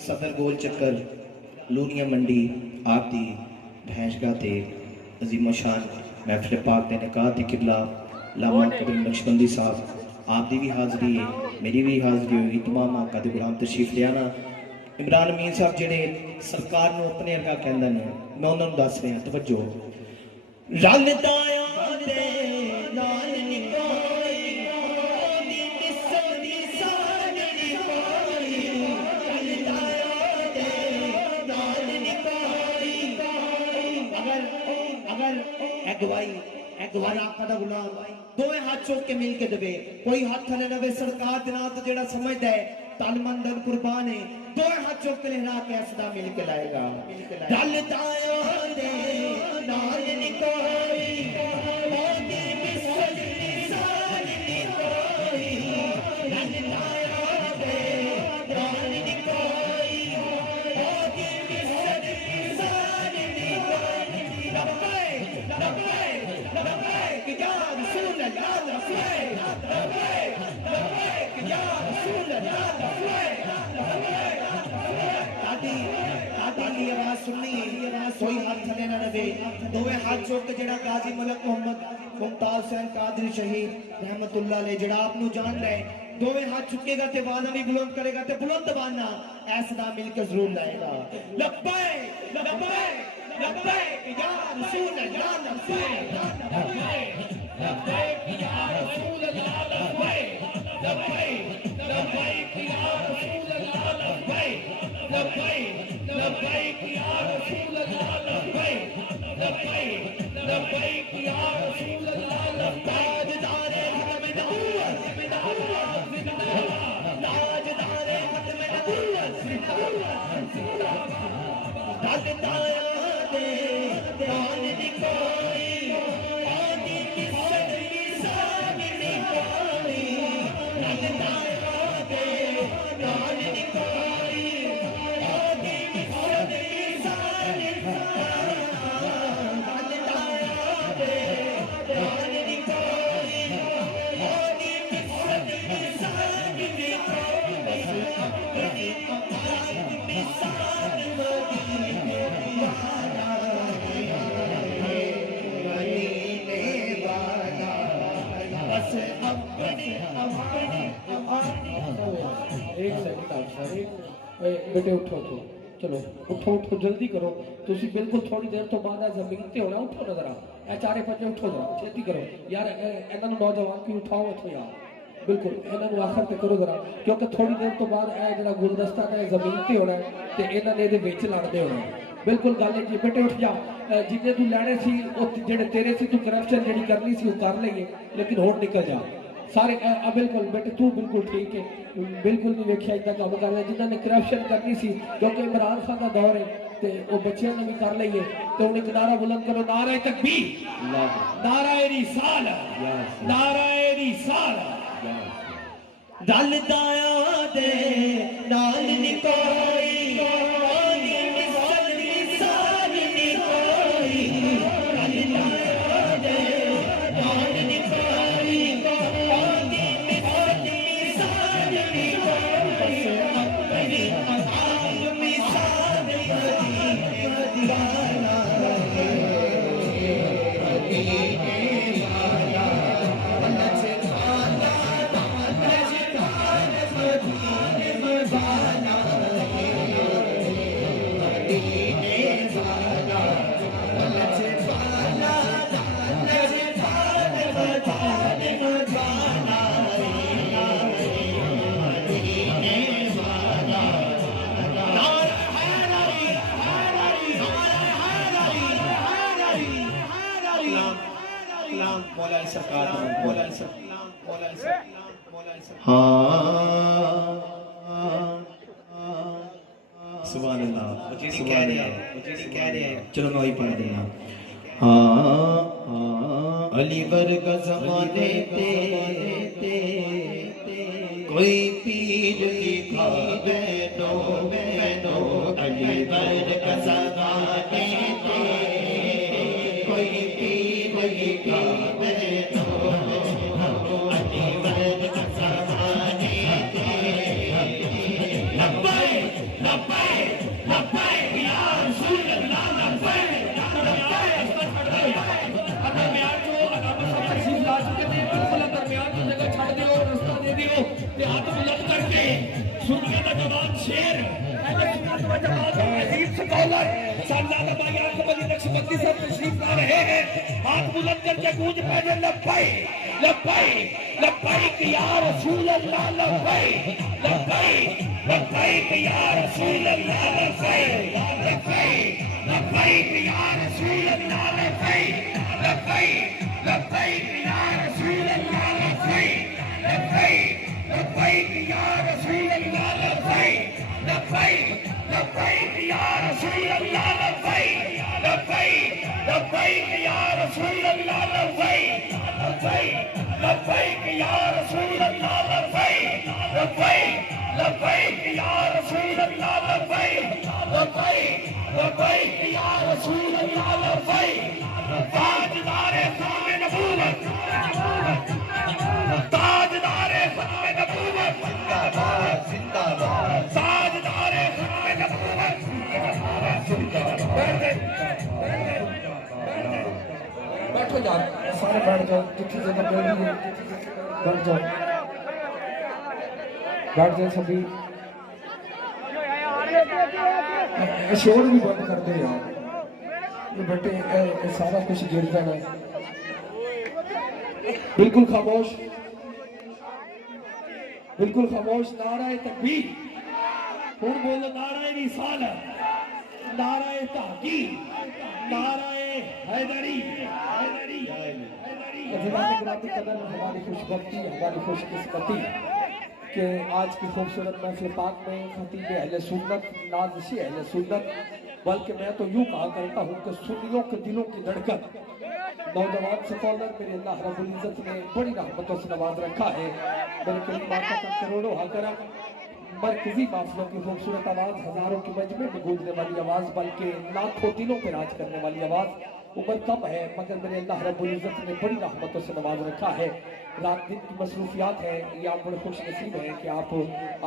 सदर गोल चक्कर लूनिया मंडी आप दी भैंसगाह ते अजीम शान महफिल पाक दे निकाह ते किबला लामा कबीर नक्शबंदी साहब आप दी भी हाज़री है, मेरी भी हाज़री होगी। तमाम आका दे गुलाम तशरीफ ले आना। इमरान अमीन साहब जिहड़े सरकार नूं अपने अरगा कहंदे ने, मैं उन्हां नूं दस रहा, तवज्जो। रल दाया दे नाल निकोई दी किस्सा दी साज निकोई रल दाया दे नाल निकोई। अगर अगवाई आका दा गुलाम दोवें हाथ चुक के मिल के देवे, कोई हाथ थले नवे सरकार दे नाल तो जेड़ा समझदा है तालमंदन कुर्बान है, दोवें हाथ चुक के लहरा के सदा मिल के लाएगा। रल दाया दे नाल निकोई मोदी मिसल साज निकोई रल दाया दे नाल निकोई मोदी मिसल साज निकोई। लब्बैक या रसूल अल्लाह लब्बैक या रसूल अल्लाह लब्बैक। तादी आवाज सुननी है, कोई हाथ थले ना रहे, दोवें हाथ चुक के जेड़ा गाजी मलक मोहम्मद मुमताज हुसैन कादरी शहीद रहमतुल्लाह अलैह जेड़ा आप नु जान ले, दोवें हाथ चुकेगा ते बाना भी बुलंद करेगा ते बुलंद बाना ऐसा मिल के जरूर लाएगा। लब्बैक लब्बैक लब्बैक या रसूल अल्लाह लब्बैक लब्बैक या रसूल अल्लाह लब्बैक लब्बैक लब्बैक या रसूल अल्लाह लब्बैक लब्बैक लब्बैक या रसूल अल्लाह लब्बैक लब्बैक लब्बैक या रसूल अल्लाह लब्बैक। ताजदारे खत्म नबूवत ताजदारे खत्म नबूवत ताजदारे दे नाल निकोई आदि किस्सत मिसाल निकोई ताजदारे दे नाल निकोई आदि किस्सत मिसाल निकोई ताजदारे एक सेकंड आप सर बेटे उठो उठो चलो उठो उठो जल्दी करो तुसी बिल्कुल थोड़ी देर तो बाद जमीन ते होना उठो ना जरा ए चारे पंजे उठो जरा छेती करो यार इन्हां नु नौजवान की उठाओ उठो यार बिल्कुल इन्हां नु आखिर ते करो जरा क्योंकि थोड़ी देर तो बाद ए जड़ा गुलदस्ता ने जमीन ते होना ते इन्हां ने दे विच लड़दे होना बिल्कुल गल जी बेटे उठ जा जिन्ने तू लैने सी जेड़े तेरे सी तू करप्शन जेड़ी करनी सी वो कर लईए लेकिन होड़ निकल जा सारे बिल्कुल बेटे तू बिल्कुल ठीक है बिल्कुल नहीं वेख्या इतना काम कर रहे जिन्होंने करप्शन करनी सी क्योंकि इमरान खान का दौर है ते वो बच्चों ने भी कर लईए तो उन्हें एक नारा बुलंद करो नारा तकबीर नारा रिसालत नारा रिसालत दल दाया दे नाल नी कोई सुभान अल्लाह वजीरी कह रहे हैं चलो मैं वही पढ़ देना अली वर्ग ज़माने ते कोई पीर दिखावे नो अली वर्ग ज़माने ते कोई पीर दिखावे नो अली वर्ग ज़माने ते लब्बैक या रसूल अल्लाह लब्बैक हाथ बुलंद करके सुरगे का जवान शेर अजीब स्कॉलर सालाना भाई अकबर नक्शबंदी साहब तशरीफ ला रहे हैं हाथ बुलंद करके गूंज पड़े लब्बैक लब्बैक लब्बैक या रसूल अल्लाह लब्बैक लब्बैक लब्बैक या रसूल अल्लाह लब्बैक लब्बैक लब्बैक या रसूल अल्लाह लब्बैक लब्बैक लब्बैक या रसूल अल्लाह लब्बैक लब्बैक लब्बैक या रसूल अल्लाह लब्बैक लब्बैक लब्बैक या रसूल अल्लाह लब्बैक लब्बैक लब्बैक या रसूल अल्लाह लब्बैक लब्बैक लब्बैक या रसूल अल्लाह लब्बैक लब्बैक लब्बैक या रसूल अल्लाह लब्बैक लब्बैक लब्बैक या रसूल अल्लाह लब्बैक ताजदारे ख़त्म नबूवत ताजदारे ख़त्म नबूवत जिंदाबाद जिंदाबाद ताजदारे ख़त्म नबूवत बैठो यार सारे बैठ जाओ जितनी जगह बैठ जाओ बैठ जाओ सभी शोर भी बंद कर दे यार ये बेटे सारा कुछ गिर जाना बिल्कुल खामोश नाराए तकबीर हुण बोलो नाराए रिसालत नाराए तहकीक नाराए हैदरी हमारी खुशबख्ती हमारी खुशकिस्मती कि आज की खूबसूरत महफिल पाक में खतीब अहले सुन्नत नाज़िश अहले सुन्नत बल्कि मैं तो यूँ कहा करता हूँ कि सुन्नियों के दिलों की धड़कन नौजवान स्कॉलर मेरे अल्लाह रब्बुल इज़्ज़त ने बड़ी रहमतों से नवाज रखा है मेरे करीब माता का करोड़ों हाकरम मरकजी काफिलों की खूबसूरत आवाज़ हजारों की मजमे में गूंजने वाली आवाज़ बल्कि लाखों दिलों पर राज करने वाली आवाज़ उम्र कम है मगर मेरे अल्लाह रब्बुल इज़्ज़त ने बड़ी रहमतों से नवाज रखा है रात दिन की मसरूफियात है ये आप बड़े खुश नसीब हैं कि आप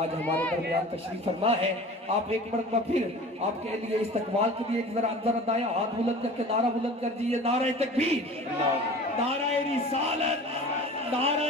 आज हमारे दरमियान तशरीफ फरमा है आप एक मरतबा फिर आपके लिए इस्तकबाल के लिए एक जरा दाया हाथ बुलंद करके नारा बुलंद कर दीजिए नारा तकबीर नारा रिसालत नारा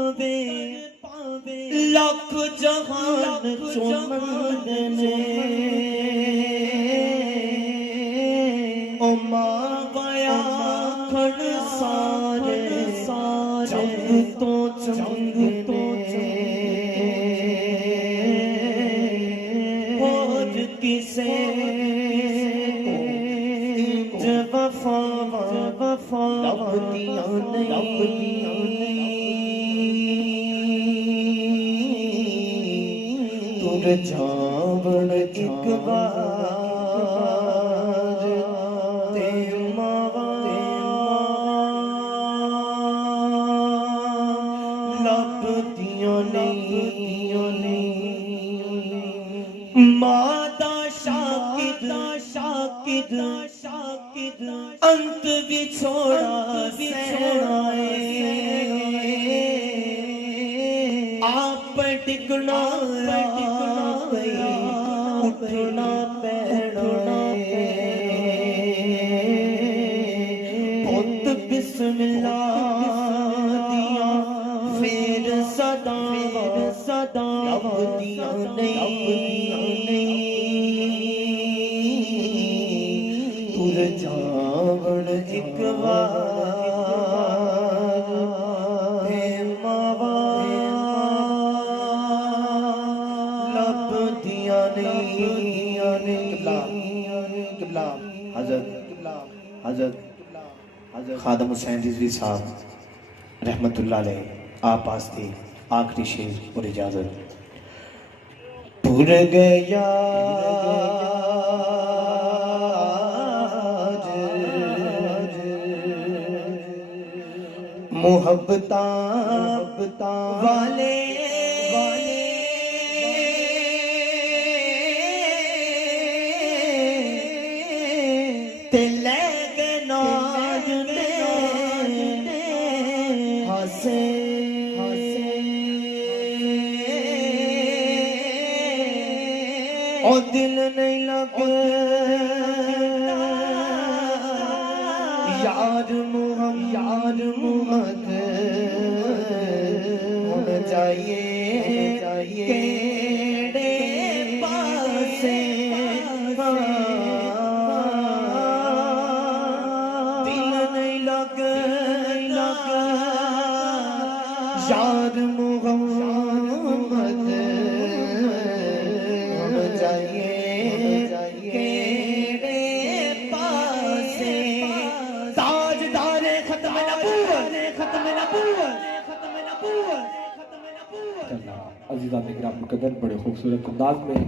पावे लख जहान चुमने ओ मां गया खड़ सारे जंग तो और किसे वफा लभदियां नहीं तुर जावण एक बार ते मावा लभदियां नहीं माता शाकिद अंत भी छोड़ा आप टिकना उठना पैना पुत बिस्मिल्लाह दिया फिर सदा लभदियां नहीं तुर जावण एक बार हे मावा लभदियां नहीं हजरत खादम हुसैन रिजवी साहब रहमतुल्लाह अलैह आप आस्ते आखिरी शेर और इजाजत भूल गया मोहब्बता वाले ते ले गए नाज ने हंसे और दिल नहीं लगे यार मुहम्मद होना चाहिए केड़े पासे दिल नहीं लगे यार मुहम्मद होना चाहिए केड़े पासे ताजदार खत्म अजीज़ान इकराम कदर बड़े खूबसूरत अंदाज में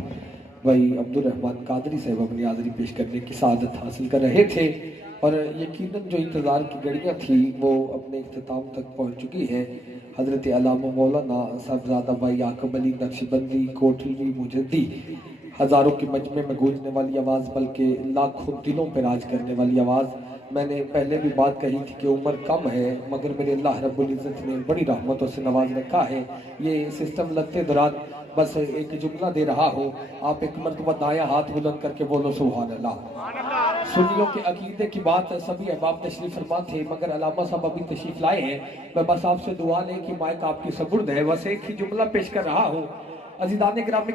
भाई अब्दुल रहमान कादरी साहब अपनी हाज़िरी पेश करने की सआदत हासिल कर रहे थे और यकीनन जो इंतज़ार की घड़ियाँ थी वो अपने इख्तिताम तक पहुँच चुकी हैं। हज़रत अल्लामा मौलाना साहबज़ादा भाई याकूब अली नक्शबंदी कोठली मुजद्दी हज़ारों के मजमे में गूंजने वाली आवाज़ बल्कि लाखों दिलों पर राज करने वाली आवाज़। मैंने पहले भी बात कही थी कि उम्र कम है मगर मेरे अल्लाह रब्बुल इज़्ज़त ने बड़ी रहमतों से नवाज रखा है। ये सिस्टम लगते दौरान बस एक जुमला दे रहा हो, आप एक मरतबा दायां हाथ बुलंद करके बोलो सुभान अल्लाह। सुन्नियों के अकीदे की बात सभी अहबाब तशरीफ फरमा थे मगर अल्लामा साहब अभी तशरीफ लाए हैं। मैं बस आपसे दुआ लें कि माइक आपकी सपुर्द है, बस एक ही जुमला पेश कर रहा हूँ। अज़ीज़ान गिरामी